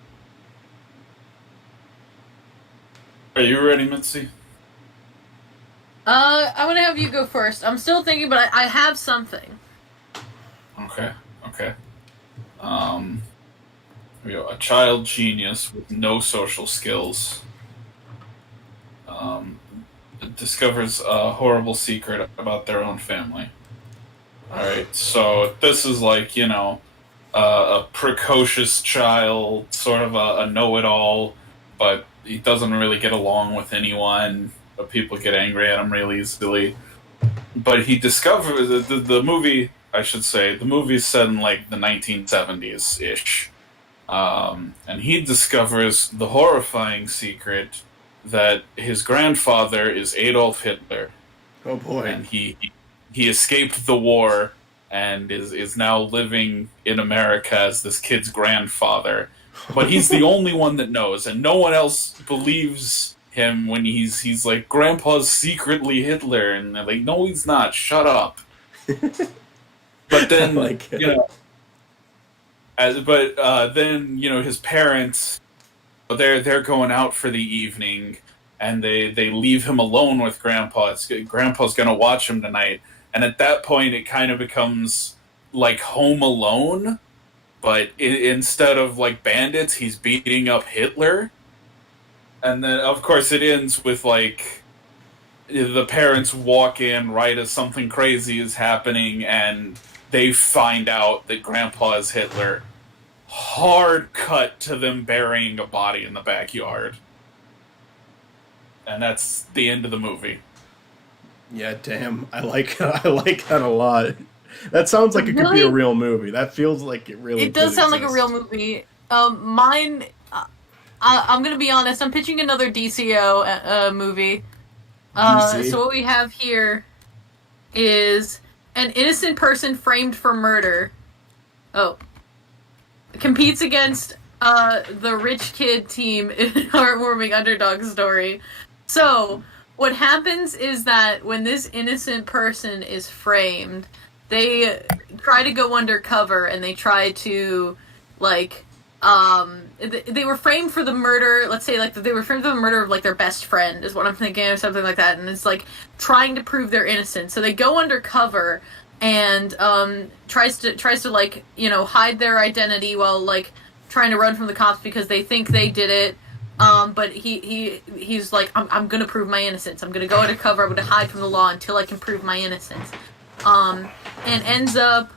Are you ready, Mitzi? I'm gonna have you go first. I'm still thinking, but I have something. Okay. Okay. Um, a child genius with no social skills um, discovers a horrible secret about their own family. All right, so this is like, a precocious child, sort of a know-it-all, but he doesn't really get along with anyone. But people get angry at him really easily. But he discovers the movie. I should say the movie is set in like the 1970s ish. And he discovers the horrifying secret that his grandfather is Adolf Hitler, Oh boy. and he escaped the war and is now living in America as this kid's grandfather. But he's the only one that knows, and no one else believes him when he's like, Grandpa's secretly Hitler, and they're like, no, he's not. Shut up. But then, like it. then his parents, they're going out for the evening, and they leave him alone with Grandpa. Grandpa's gonna watch him tonight, and at that point, it kind of becomes like Home Alone, but instead of like bandits, he's beating up Hitler, and then of course it ends with like the parents walk in right as something crazy is happening, and they find out that Grandpa is Hitler. Hard cut to them burying a body in the backyard. And that's the end of the movie. Yeah, damn. I like that a lot. That sounds like it could be a real movie. That feels like it really. It does sound like a exist. real movie. Mine. I'm gonna be honest. I'm pitching another DCO movie. DC? So what we have here is an innocent person framed for murder. Oh. Competes against the rich kid team in a heartwarming underdog story. So, what happens is that when this innocent person is framed, they try to go undercover and they try to, like, they were framed for the murder, let's say, like, they were framed for the murder of, like, their best friend, is what I'm thinking, or something like that, and it's, like, trying to prove their innocence. So they go undercover and tries to like, hide their identity while like trying to run from the cops because they think they did it. But he's like, I'm gonna prove my innocence. I'm gonna go undercover. I'm gonna hide from the law until I can prove my innocence. And ends up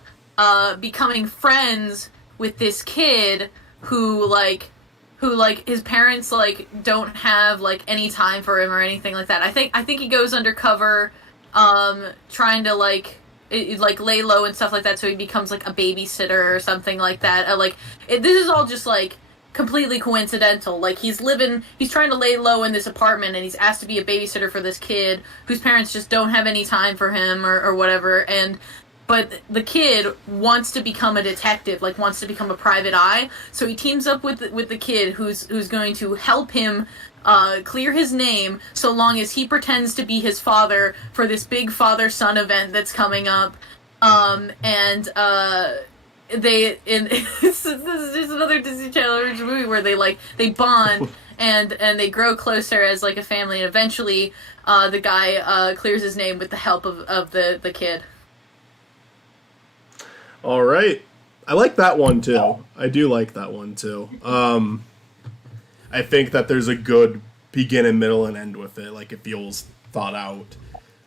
becoming friends with this kid who his parents like don't have like any time for him or anything like that. I think he goes undercover, trying to like lay low and stuff like that, so he becomes like a babysitter or something like that. This is all just like completely coincidental. Like he's trying to lay low in this apartment, and he's asked to be a babysitter for this kid whose parents just don't have any time for him or whatever. And but the kid wants to become a detective, like wants to become a private eye. So he teams up with the kid who's going to help him clear his name, so long as he pretends to be his father for this big father-son event that's coming up. This is just another Disney Channel original movie where they bond and they grow closer as like a family, and eventually the guy clears his name with the help of the kid. All right. I like that one too. I do like that one too. I think that there's a good beginning, middle, and end with it. Like, it feels thought out.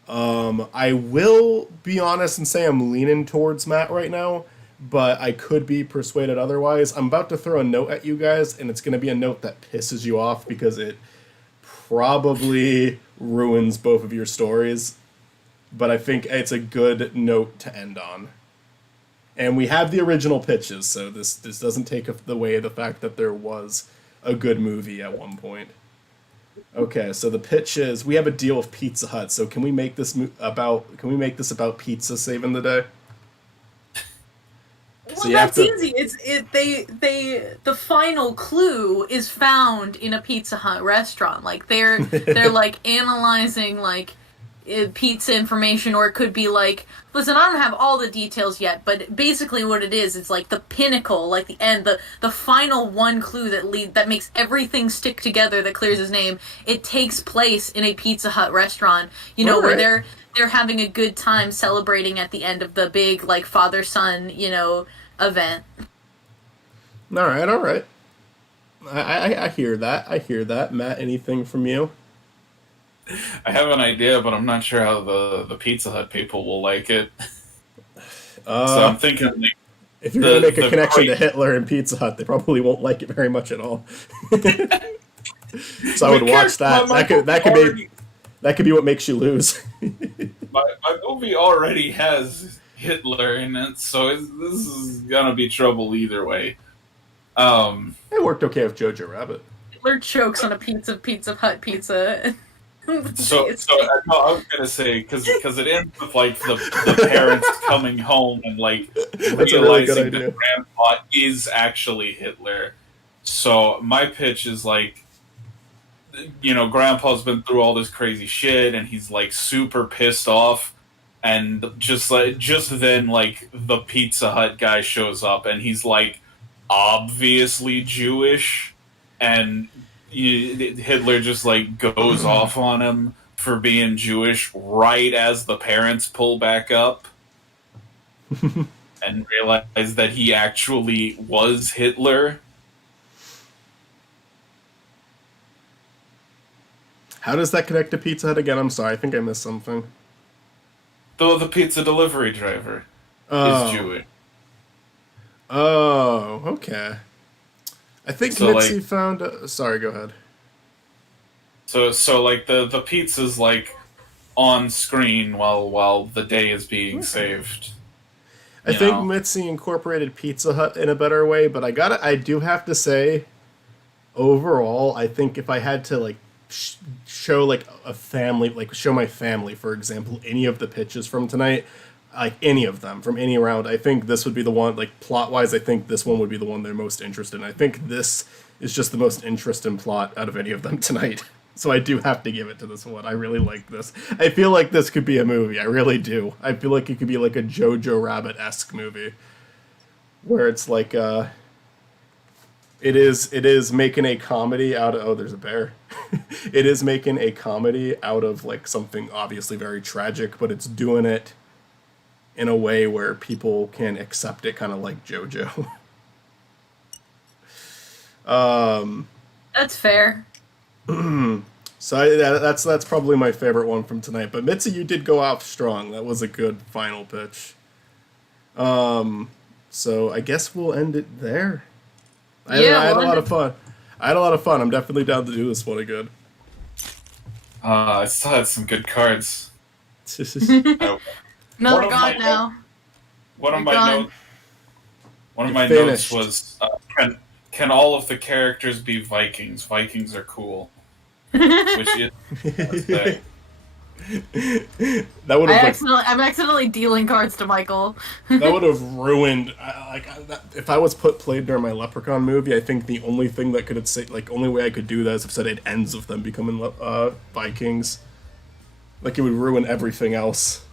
I will be honest and say I'm leaning towards Matt right now, but I could be persuaded otherwise. I'm about to throw a note at you guys, and it's going to be a note that pisses you off because it probably ruins both of your stories. But I think it's a good note to end on. And we have the original pitches, so this doesn't take away the fact that there was a good movie at one point. Okay, so the pitch is we have a deal with Pizza Hut. So can we make this about pizza saving the day? Well, So that's easy. The final clue is found in a Pizza Hut restaurant. Like they're like analyzing like pizza information, or it could be like, listen, I don't have all the details yet, but basically what it is, it's like the pinnacle, like the end, the final one clue that makes everything stick together, that clears his name. It takes place in a Pizza Hut restaurant, where they're having a good time celebrating at the end of the big like father-son, event. All right. I hear that. Matt, anything from you? I have an idea, but I'm not sure how the Pizza Hut people will like it. So I'm thinking, like, if you're going to make a connection to Hitler and Pizza Hut, they probably won't like it very much at all. So I would watch that. That could be what makes you lose. my movie already has Hitler in it, so this is gonna be trouble either way. It worked okay with Jojo Rabbit. Hitler chokes on a piece of Pizza Hut pizza. So no, I was gonna say because it ends with like the parents coming home and like realizing that Grandpa is actually Hitler. So my pitch is like, Grandpa's been through all this crazy shit and he's like super pissed off, and just then like the Pizza Hut guy shows up and he's like obviously Jewish, and Hitler just like goes off on him for being Jewish right as the parents pull back up and realize that he actually was Hitler. How does that connect to Pizza Hut again? I'm sorry, I think I missed something. The pizza delivery driver is Jewish. Oh, okay. I think So, Mitzi like, found... sorry, go ahead. So like the pizza's like on screen while the day is being saved. I think Mitzi incorporated Pizza Hut in a better way, but I do have to say, overall, I think if I had to like show like a family, like show my family, for example, any of the pitches from tonight, like any of them from any round, I think this would be the one, like plot wise, I think this one would be the one they're most interested in. I think this is just the most interesting plot out of any of them tonight. So I do have to give it to this one. I really like this. I feel like this could be a movie. I really do. I feel like it could be like a Jojo Rabbit-esque movie, where it's like it is making a comedy out of... oh, there's a bear. It is making a comedy out of like something obviously very tragic, but it's doing it in a way where people can accept it, kind of like JoJo. That's fair. So that's probably my favorite one from tonight. But Mitzi, you did go out strong. That was a good final pitch. So I guess we'll end it there. I had a lot of fun. I'm definitely down to do this one again. I still had some good cards. No, they're gone now. One of my notes was can all of the characters be Vikings? Vikings are cool. Which is That would have I'm accidentally dealing cards to Michael. that would have ruined. If I was played during my Leprechaun movie, I think the only thing that could have said, like, only way I could do that is if said it ends with them becoming Vikings. Like, it would ruin everything else.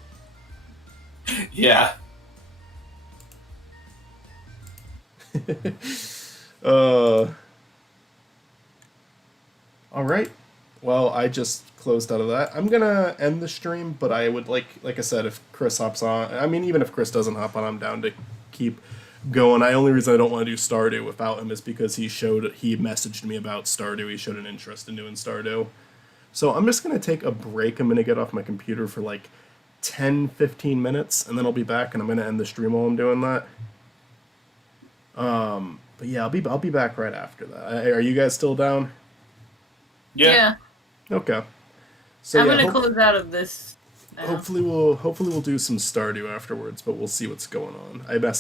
Yeah. All right. Well, I just closed out of that. I'm gonna end the stream, but I would like I said, if Chris hops on, I mean, even if Chris doesn't hop on, I'm down to keep going. The only reason I don't want to do Stardew without him is because he messaged me about Stardew. He showed an interest in doing Stardew. So I'm just gonna take a break. I'm gonna get off my computer for like 10-15 minutes, and then I'll be back, and I'm gonna end the stream while I'm doing that. But yeah, I'll be back right after that. Are you guys still down? Yeah. Okay. So I'm yeah, gonna close out of this. Now. hopefully we'll do some Stardew afterwards, but we'll see what's going on. I messaged